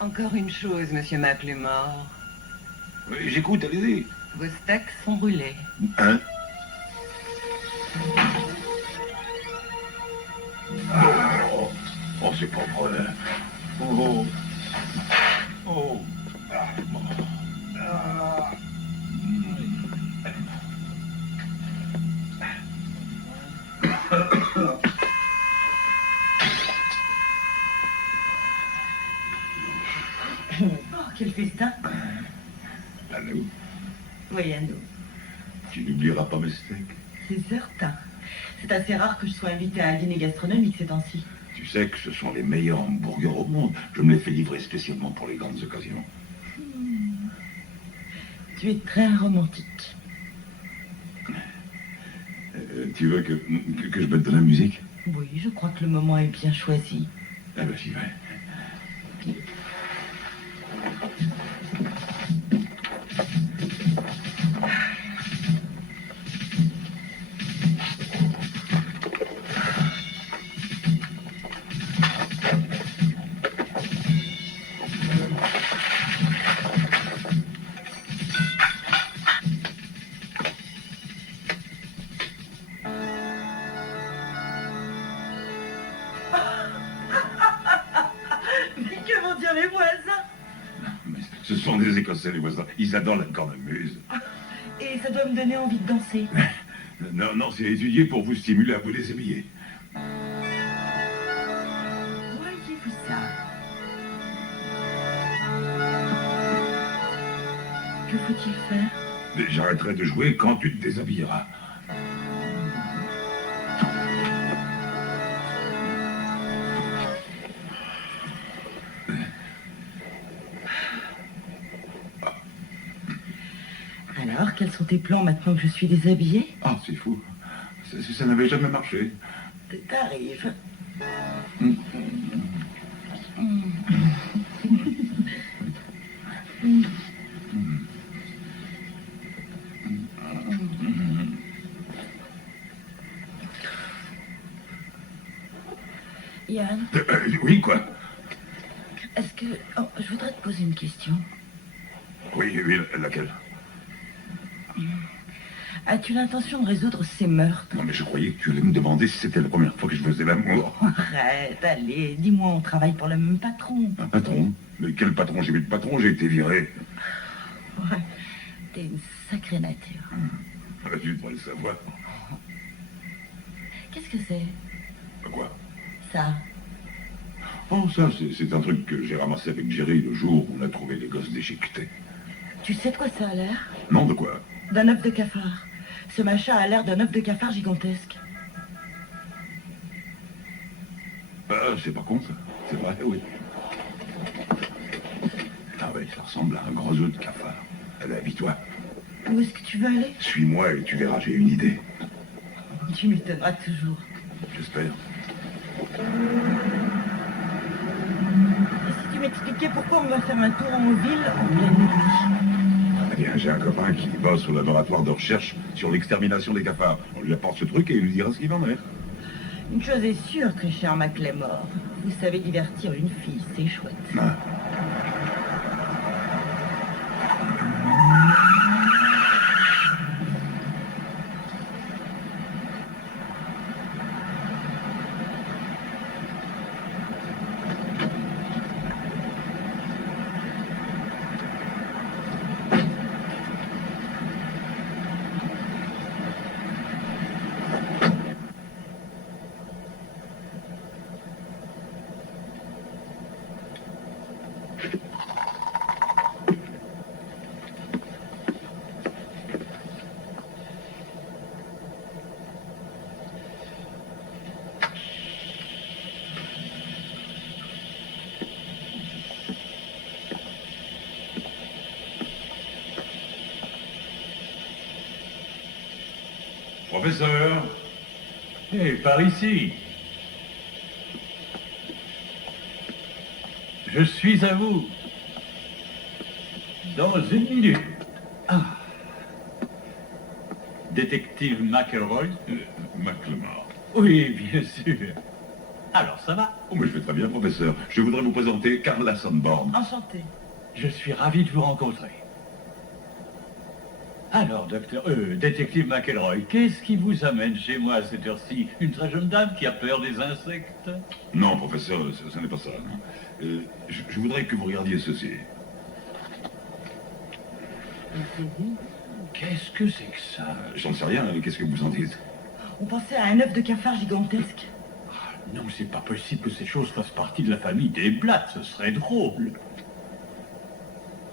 Encore une chose, monsieur McLemore. Oui, j'écoute, allez-y. Vos steaks sont brûlés. Hein? Oh, c'est pas vrai. Oh. Oh. Ah, bon. Ah. Oh, quel festin. À nous. Oui, à nous. Tu n'oublieras pas mes steaks. C'est certain. C'est assez rare que je sois invitée à un dîner gastronomique ces temps-ci. Tu sais que ce sont les meilleurs hamburgers au monde. Je me les fais livrer spécialement pour les grandes occasions. Tu es très romantique. Tu veux que je mette de la musique? Oui, je crois que le moment est bien choisi. Ah ben j'y vais. Mais que vont dire les voisins? Ce sont des Écossais, les voisins. Ils adorent la cornemuse. Et ça doit me donner envie de danser. Non, non, c'est étudié pour vous stimuler à vous déshabiller. Voyez-vous ça? Que faut-il faire? J'arrêterai de jouer quand tu te déshabilleras. Alors, quels sont tes plans maintenant que je suis déshabillée? Ah, c'est fou. Ça n'avait jamais marché. T'arrives. Yann, Oui, quoi? est-ce que... Oh, je voudrais te poser une question. Oui, laquelle? As-tu l'intention de résoudre ces meurtres? Non, mais je croyais que tu allais me demander si c'était la première fois que je faisais l'amour. Arrête, allez, dis-moi, on travaille pour le même patron. Un patron? Mais quel patron? J'ai vu de patron, j'ai été viré. Ouais, t'es une sacrée nature. Tu devrais le savoir. Qu'est-ce que c'est? Quoi? Ça? Oh, ça, c'est un truc que j'ai ramassé avec Jerry le jour où on a trouvé les gosses déchiquetés. Tu sais de quoi ça a l'air? Non, de quoi? D'un œuf de cafard. Ce machin a l'air d'un œuf de cafard gigantesque. C'est pas con, ça. C'est vrai, oui. Ah oui, ça ressemble à un gros œuf de cafard. Allez, habille-toi. Où est-ce que tu veux aller? Suis-moi et tu verras, j'ai une idée. Tu m'étonneras toujours. J'espère. Et si tu m'expliquais pourquoi on va faire un tour en ville en pleine nuit? Eh bien, j'ai un copain qui bosse au laboratoire de recherche sur l'extermination des cafards. On lui apporte ce truc et il lui dira ce qu'il en est. Une chose est sûre, très cher McLemore. Vous savez divertir une fille, c'est chouette. Ah. professeur. Eh, par ici. Je suis à vous. Dans une minute. Ah. Détective McElroy. McLemore. Oui, bien sûr. Alors, ça va? Oh, mais je vais très bien, professeur. Je voudrais vous présenter Carla Sanborn. Enchantée. Je suis ravi de vous rencontrer. Alors, détective McElroy, qu'est-ce qui vous amène chez moi à cette heure-ci? Une très jeune dame qui a peur des insectes? Non, professeur, ce n'est pas ça. Non. Je voudrais que vous regardiez ceci. Qu'est-ce que c'est que ça? J'en sais rien, qu'est-ce que vous en dites? On pensait à un œuf de cafard gigantesque. Non, c'est pas possible que ces choses fassent partie de la famille des Blattes, ce serait drôle.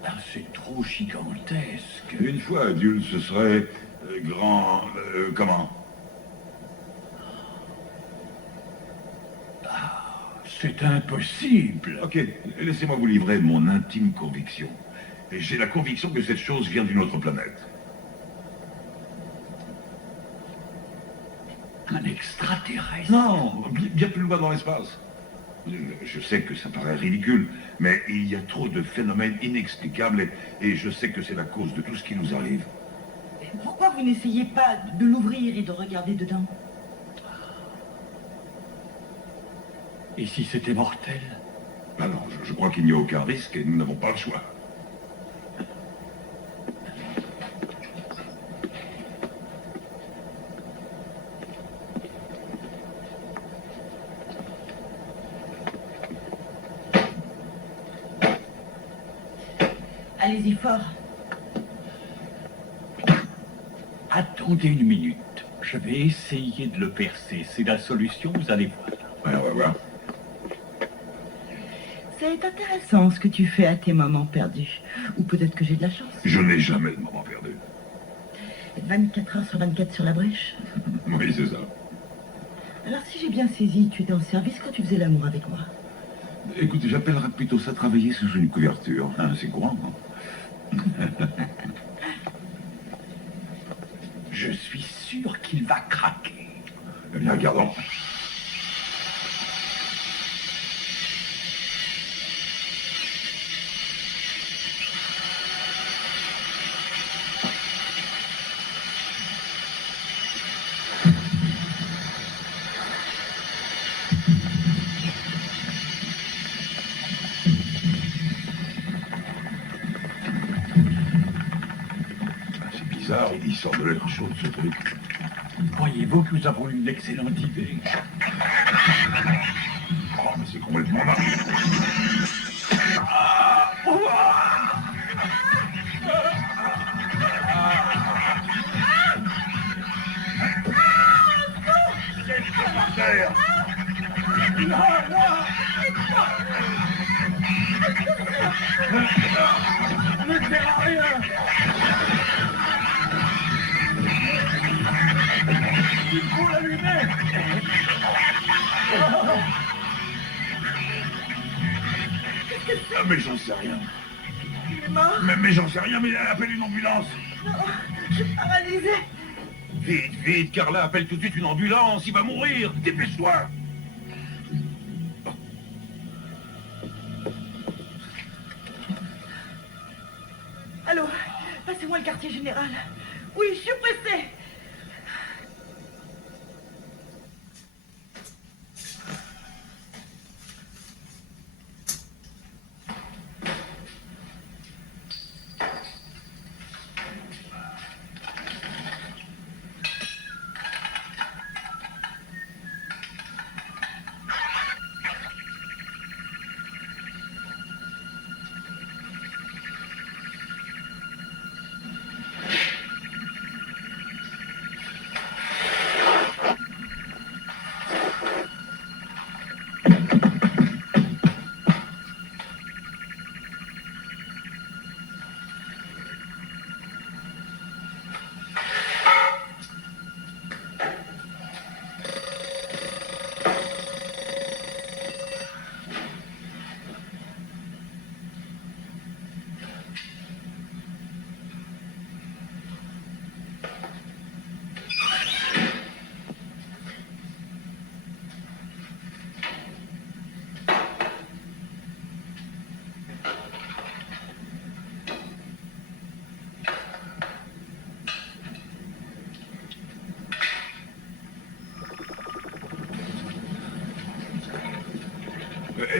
Ah, c'est trop gigantesque. Une fois adulte, ce serait grand... comment? C'est impossible. Ok, laissez-moi vous livrer mon intime conviction. Et j'ai la conviction que cette chose vient d'une autre planète. Un extraterrestre? Non, bien plus loin dans l'espace. Je sais que ça paraît ridicule, mais il y a trop de phénomènes inexplicables et je sais que c'est la cause de tout ce qui nous arrive. Pourquoi vous n'essayez pas de l'ouvrir et de regarder dedans? Et si c'était mortel? Ah non, je crois qu'il n'y a aucun risque et nous n'avons pas le choix. Allez-y fort. Attendez une minute. Je vais essayer de le percer. C'est la solution, vous allez voir. Ouais, on va voir. C'est intéressant ce que tu fais à tes moments perdus. Ou peut-être que j'ai de la chance. Je n'ai jamais de moment perdu. 24 heures sur 24 sur la brèche. Oui, c'est ça. Alors si j'ai bien saisi, tu étais en service quand tu faisais l'amour avec moi. Écoutez, j'appellerais plutôt ça travailler sous une couverture. Hein, c'est courant, non? Je suis sûr qu'il va craquer. Eh bien, regardons. Il sort de l'air chaud, ce truc. Croyez-vous que nous avons une excellente idée? Oh, mais c'est complètement marrant. Ne sert à rien. Il faut l'allumer. Ah, mais j'en sais rien. Il est mort? Mais j'en sais rien, mais appelle une ambulance. Non, je suis paralysée. Vite, vite, Carla, appelle tout de suite une ambulance, il va mourir. Dépêche-toi. Allô, passez-moi le quartier général. Oui, je suis pressée.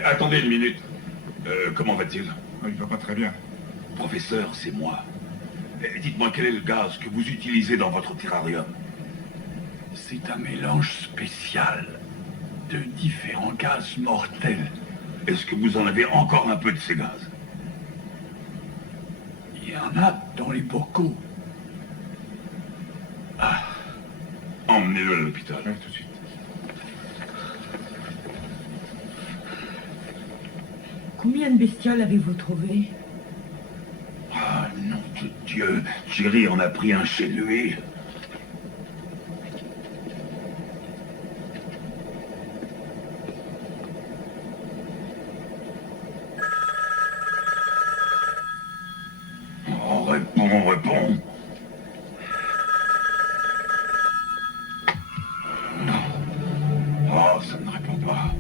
Attendez une minute. Comment va-t-il? Il va pas très bien. Professeur, c'est moi. Dites-moi quel est le gaz que vous utilisez dans votre terrarium? C'est un mélange spécial de différents gaz mortels. Est-ce que vous en avez encore un peu de ces gaz? Il y en a dans les bocaux. Ah. Emmenez-le à l'hôpital. Oui, tout de suite. Combien de bestioles avez-vous trouvé? Ah, nom de Dieu. Jerry en a pris un chez lui. Oh, réponds. Non. Oh, ça ne répond pas.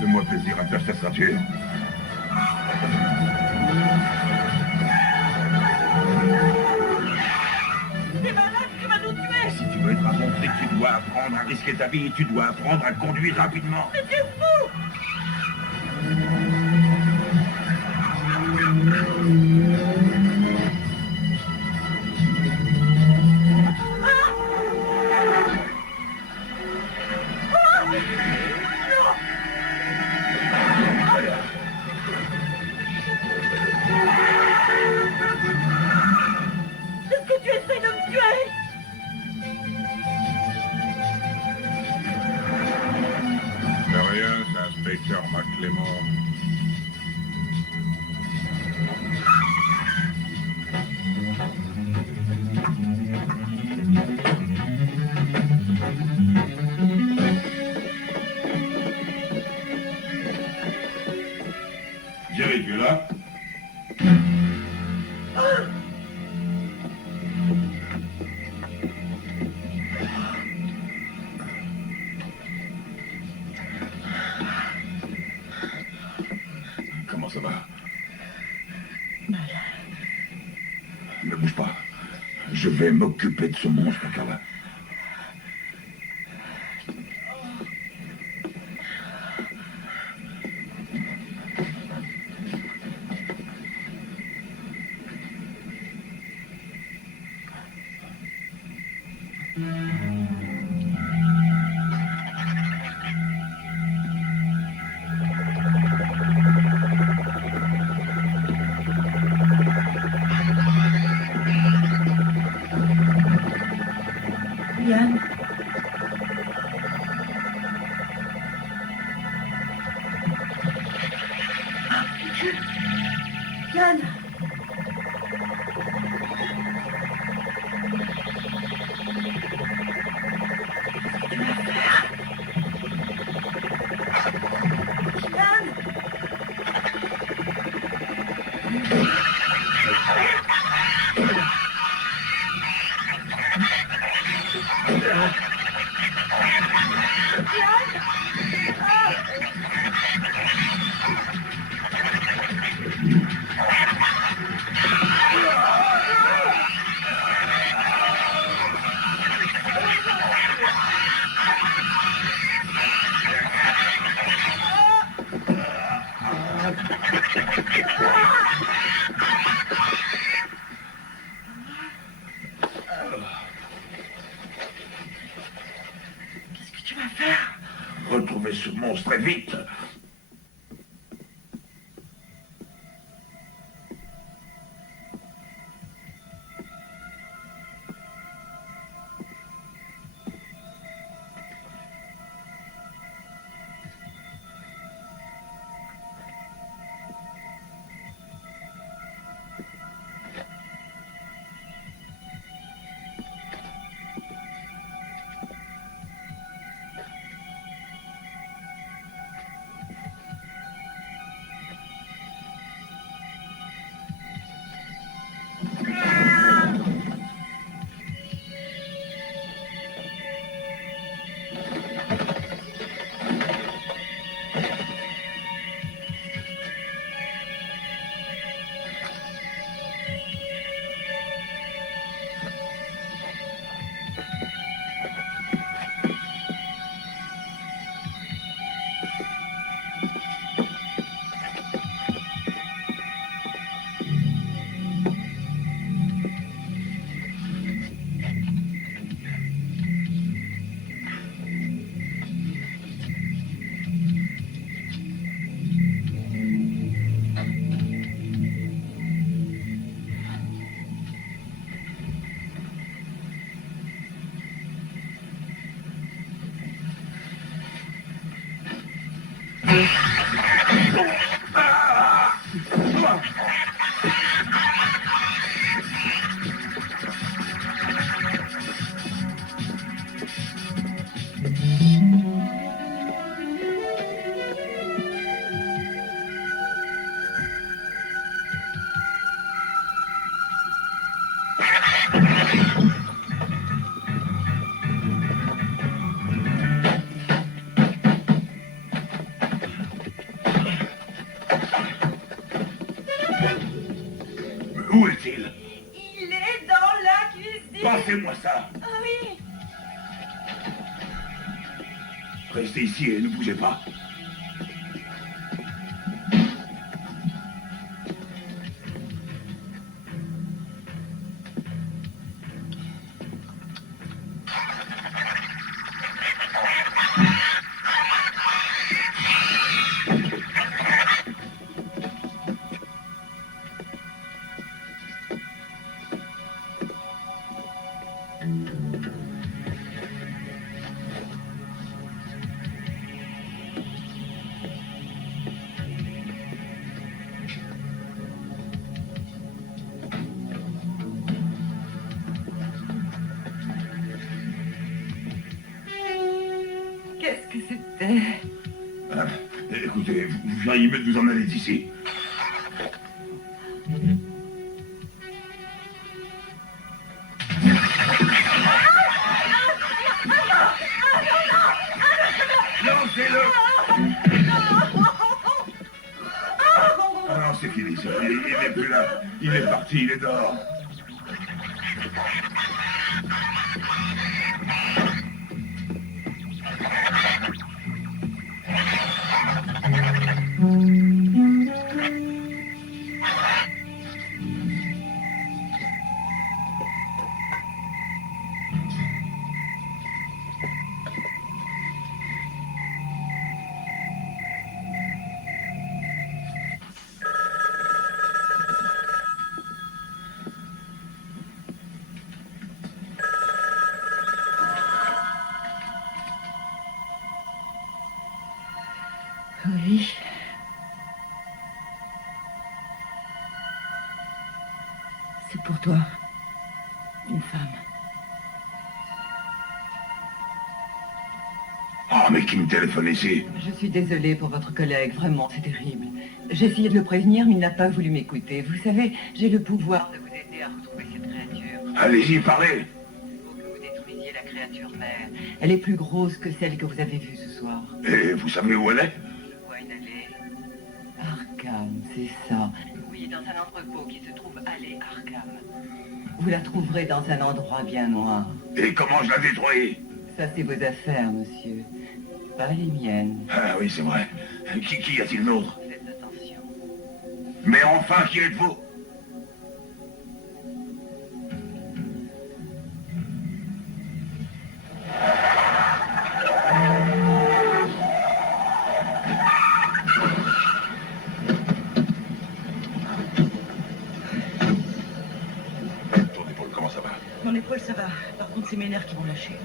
Fais-moi plaisir, attache ta ceinture. T'es malade, tu vas nous tuer! Si tu veux être un bon flic, tu dois apprendre à risquer ta vie et tu dois apprendre à conduire rapidement. Mais t'es fou! Est-ce que tu essaies de me tuer? De rien, c'est inspecteur McClément. Jerry, tu es là? Comment ça va? Ne bouge pas. Je vais m'occuper de ce monstre, Carla. Yann? Yann? Qu'est-ce que tu vas faire? Retrouvez ce monstre et vite. Où est-il? Il est dans la cuisine. Passez-moi ça. Ah oui. Restez ici et ne bougez pas. Qu'est-ce que c'était? Ah, écoutez, vous feriez mieux de vous en aller d'ici. Lancez-le! Ah non, c'est fini, c'est fini. Il n'est plus là. Il est parti, il est dehors. Oui. C'est pour toi. Une femme. Ah, mais qui me téléphone ici? Je suis désolée pour votre collègue, vraiment, c'est terrible. J'ai essayé de le prévenir, mais il n'a pas voulu m'écouter. Vous savez, j'ai le pouvoir de vous aider à retrouver cette créature. Allez-y, parlez. Il faut que vous détruisiez la créature mère. Elle est plus grosse que celle que vous avez vue ce soir. Et vous savez où elle est? Je vois une allée. Arkham, c'est ça. Oui, dans un entrepôt qui se trouve allée Arkham. Vous la trouverez dans un endroit bien noir. Et comment je la détruis? Ça, c'est vos affaires, monsieur. Pas les miennes. Ah oui, c'est vrai. Qui a-t-il d'autre? Faites attention. Mais enfin, qui êtes-vous? Ton épaule, comment ça va? Mon épaule, ça va. Par contre, c'est mes nerfs qui vont lâcher.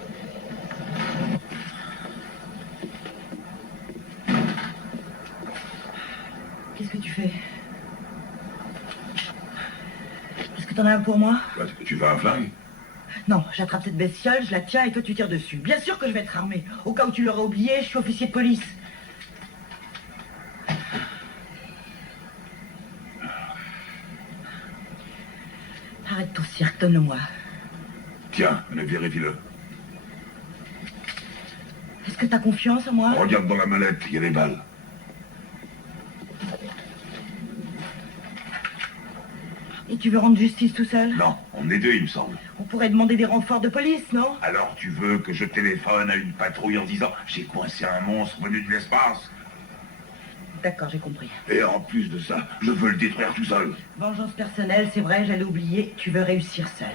Qu'est-ce que tu fais? Est-ce que t'en as un pour moi? Bah, tu veux un flingue? Non, j'attrape cette bestiole, je la tiens et toi tu tires dessus. Bien sûr que je vais être armé. Au cas où tu l'aurais oublié, je suis officier de police. Arrête ton cirque, donne-le-moi. Tiens, vérifie-le. Est-ce que t'as confiance en moi? Regarde dans la mallette, il y a des balles. Et tu veux rendre justice tout seul? Non, on est deux, il me semble. On pourrait demander des renforts de police, non? Alors tu veux que je téléphone à une patrouille en disant « J'ai coincé un monstre venu de l'espace » D'accord, j'ai compris. Et en plus de ça, je veux le détruire tout seul. Vengeance personnelle, c'est vrai, j'allais oublier. Tu veux réussir seul.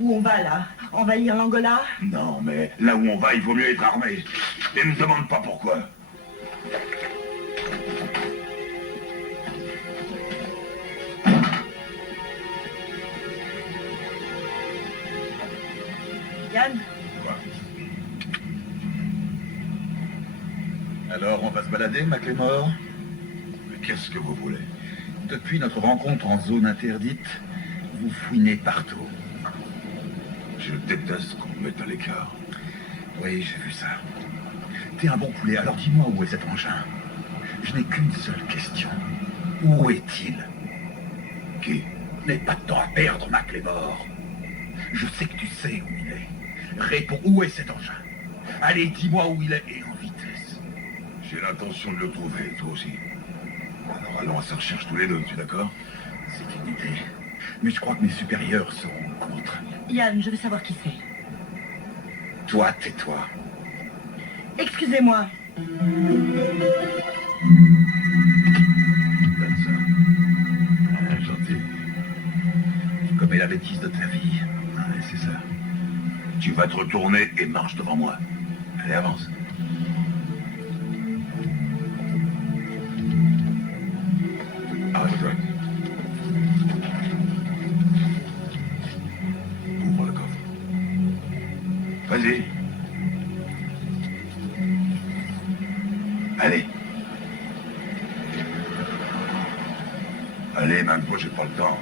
Où on va, là? Envahir l'Angola? Non, mais là où on va, il vaut mieux être armé. Et ne me demande pas pourquoi. Yann? Elle se balader, McLemore? Mais qu'est-ce que vous voulez? Depuis notre rencontre en zone interdite, vous fouinez partout. Je déteste qu'on me mette à l'écart. Oui, j'ai vu ça. T'es un bon poulet, alors dis-moi où est cet engin. Je n'ai qu'une seule question. Où est-il? Qui? N'aie pas de temps à perdre, McLemore. Je sais que tu sais où il est. Réponds, où est cet engin? Allez, dis-moi où il est et en vitesse. J'ai l'intention de le trouver, toi aussi. Alors allons à sa recherche tous les deux, tu es d'accord? C'est une idée. Mais je crois que mes supérieurs seront contre. Yann, je veux savoir qui c'est. Toi, tais-toi. Excusez-moi. Donne ça. Gentil. Tu commets la bêtise de ta vie. Ouais, c'est ça. Tu vas te retourner et marche devant moi. Allez, avance. Arrête-toi. Ouvre le coffre. Vas-y. Allez. Allez, maintenant, j'ai pas le temps.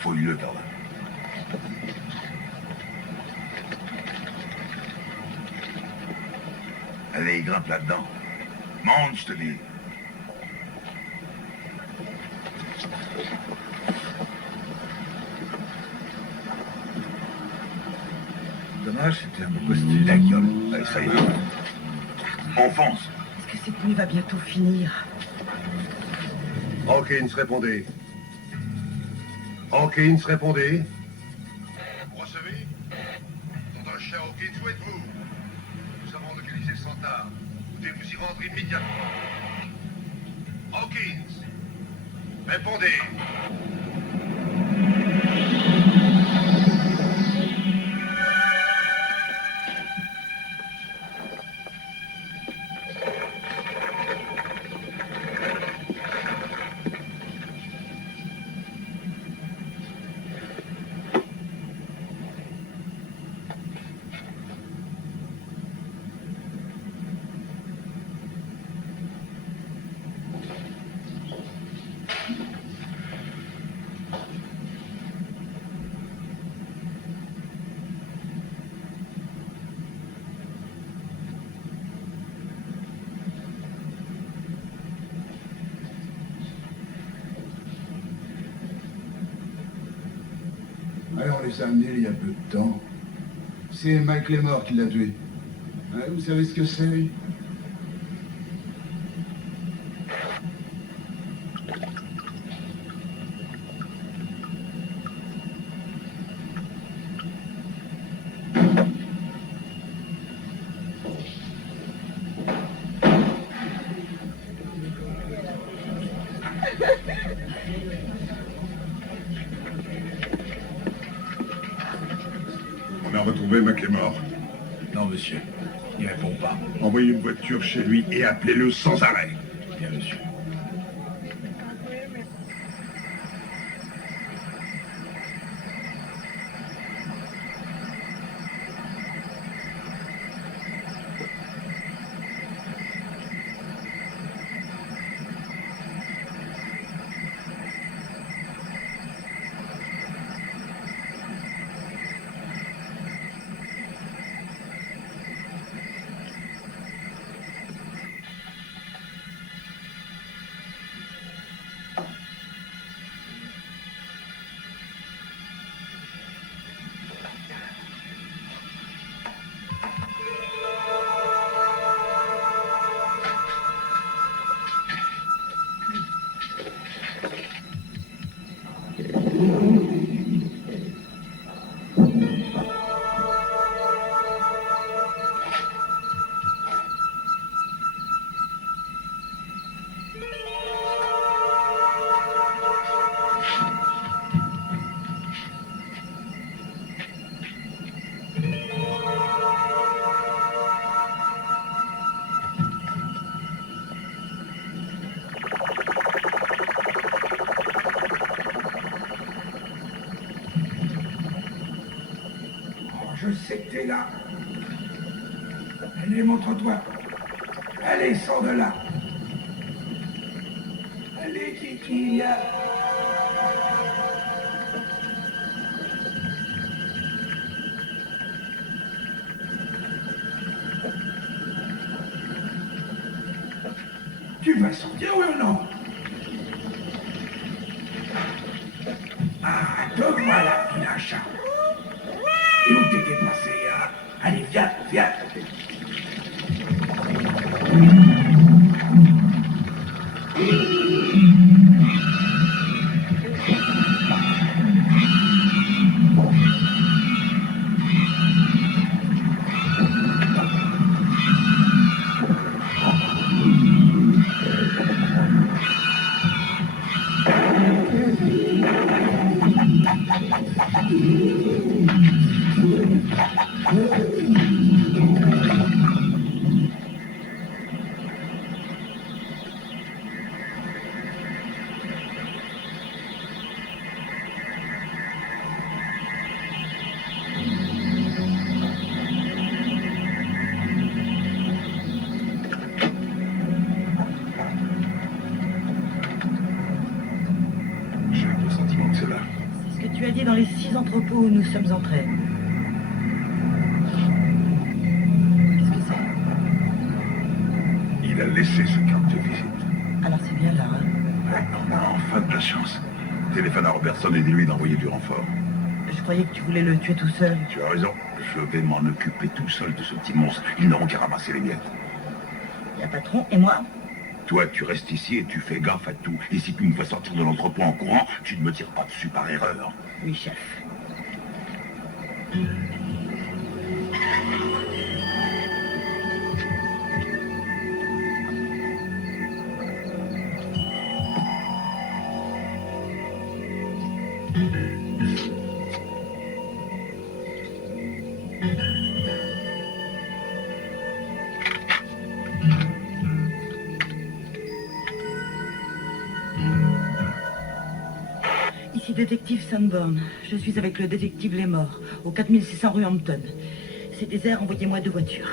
Fouille-le par là. Allez, grimpe là-dedans. Monte, je te dis. Dommage, c'était un beau costume. Ta gueule. Allez, ça y est. Enfonce. Est-ce que cette nuit va bientôt finir? Hawkins, répondez. Hawkins, répondez. Vous recevez? Entendez, cher Hawkins, où êtes-vous? Nous avons localisé Santa. Vous devez vous y rendre immédiatement. Hawkins, répondez. Alors, on les a amenés il y a peu de temps. C'est McLemore qui l'a tué. Ouais, vous savez ce que c'est, lui? On a retrouvé McLemore. Non, monsieur. Il répond pas. Envoyez une voiture chez lui et appelez-le sans arrêt. Bien, monsieur. t'es là. Allez, montre-toi. Allez, sors de là. Allez, Kiki. Tu vas sortir, oui ou non? Ah, te voilà, vilain chat. Et où t'étais passé, hein? Allez, viens, viens. J'ai le sentiment que c'est là. C'est ce que tu as dit dans les 6 entrepôts où nous sommes entrés. Qu'est-ce que c'est? Il a laissé sa carte de visite. Alors c'est bien là, hein? Ouais, on a enfin de la chance. Téléphone à Robertson et dis-lui d'envoyer du renfort. Je croyais que tu voulais le tuer tout seul. Tu as raison. Je vais m'en occuper tout seul de ce petit monstre. Ils n'auront qu'à ramasser les miettes. Il y a patron et moi. Toi, tu restes ici et tu fais gaffe à tout. Et si tu me fais sortir de l'entrepôt en courant, tu ne me tires pas dessus par erreur. Oui, chef. Ici détective Sunburn. Je suis avec le détective Les Morts, au 4600 rue Hampton. C'est désert, envoyez-moi 2 voitures.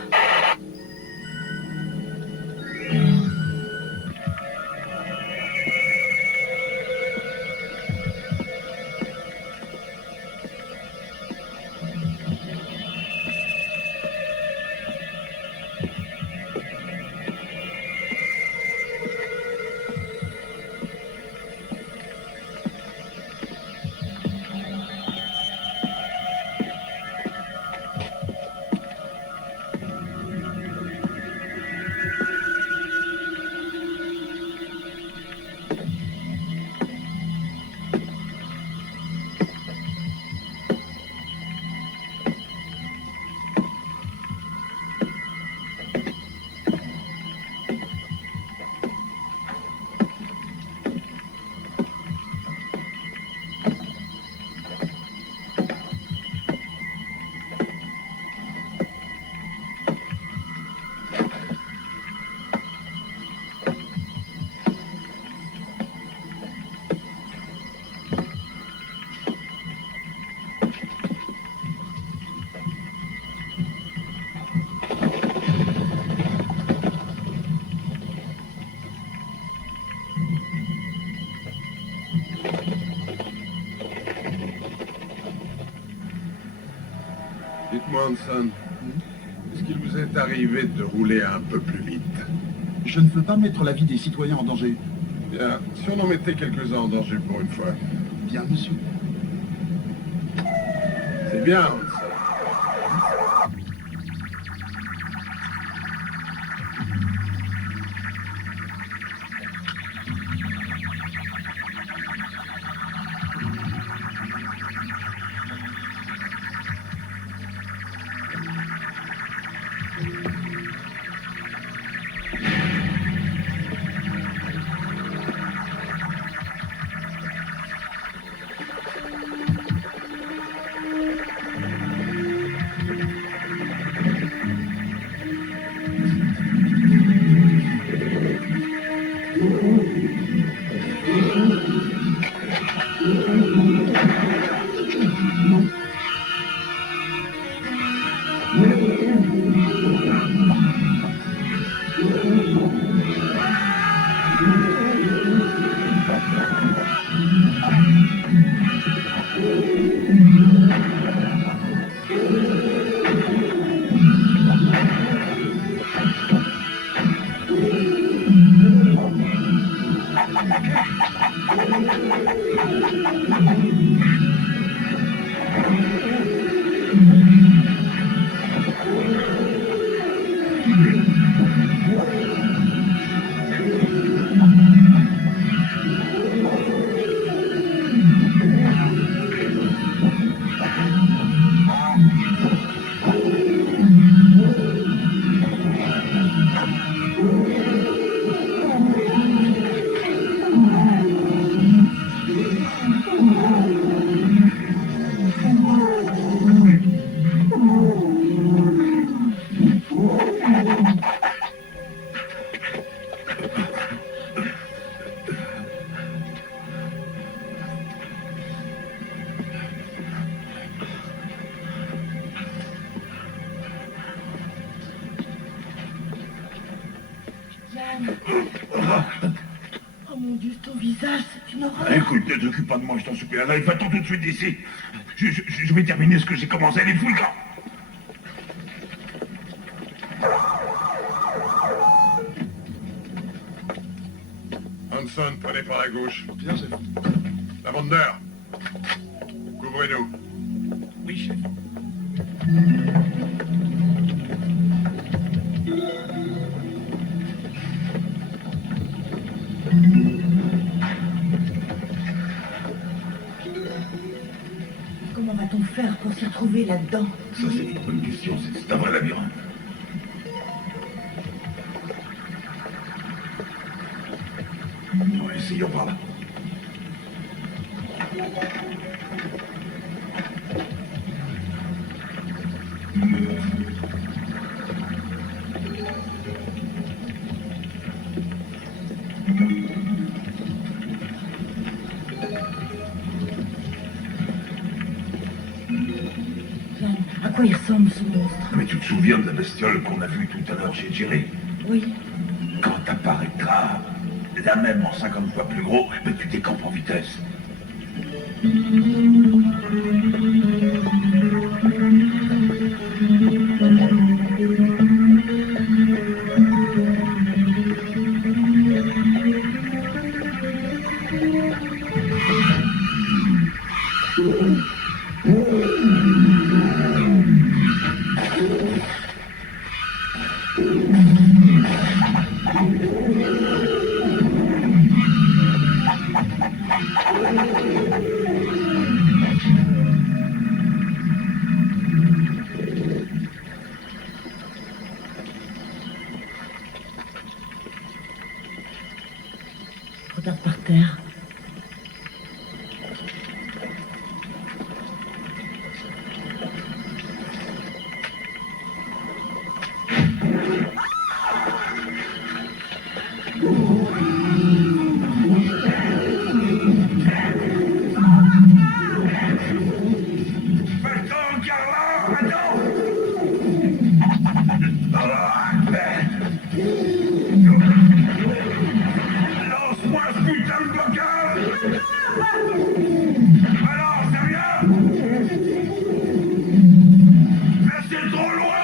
Dites-moi, Hanson, est-ce qu'il vous est arrivé de rouler un peu plus vite? Je ne veux pas mettre la vie des citoyens en danger. Bien, si on en mettait quelques-uns en danger pour une fois. Bien, monsieur. C'est bien, Hanson. Oh mon Dieu, ton visage, c'est une horreur. Écoute, ne t'occupe pas de moi, je t'en supplie. Allez, va-t'en tout de suite d'ici. Je vais terminer ce que j'ai commencé. Allez, fous le camp. Hanson, prenez par la gauche. Bien, chef. La Wonder. Couvrez-nous. Oui, chef. Comment va-t-on faire pour s'y retrouver là-dedans? Ça, c'est une bonne question. C'est un vrai labyrinthe. Essayons par là. À quoi il ressemble ce monstre? Mais tu te souviens de la bestiole qu'on a vue tout à l'heure chez Jerry? Oui. Quand apparaîtra la même en 50 fois plus gros, mais tu décampes en vitesse. Regarde par terre. Lance-moi ce putain de bocal! Alors, sérieux? Mais c'est trop loin!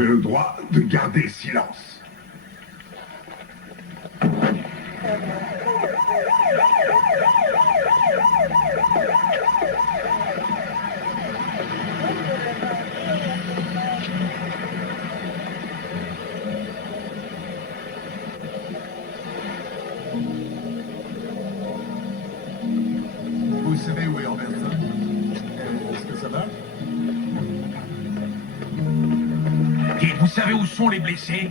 avez le droit de garder silence. Vous savez où est Robertson? Est-ce que ça va? Et vous savez où sont les blessés?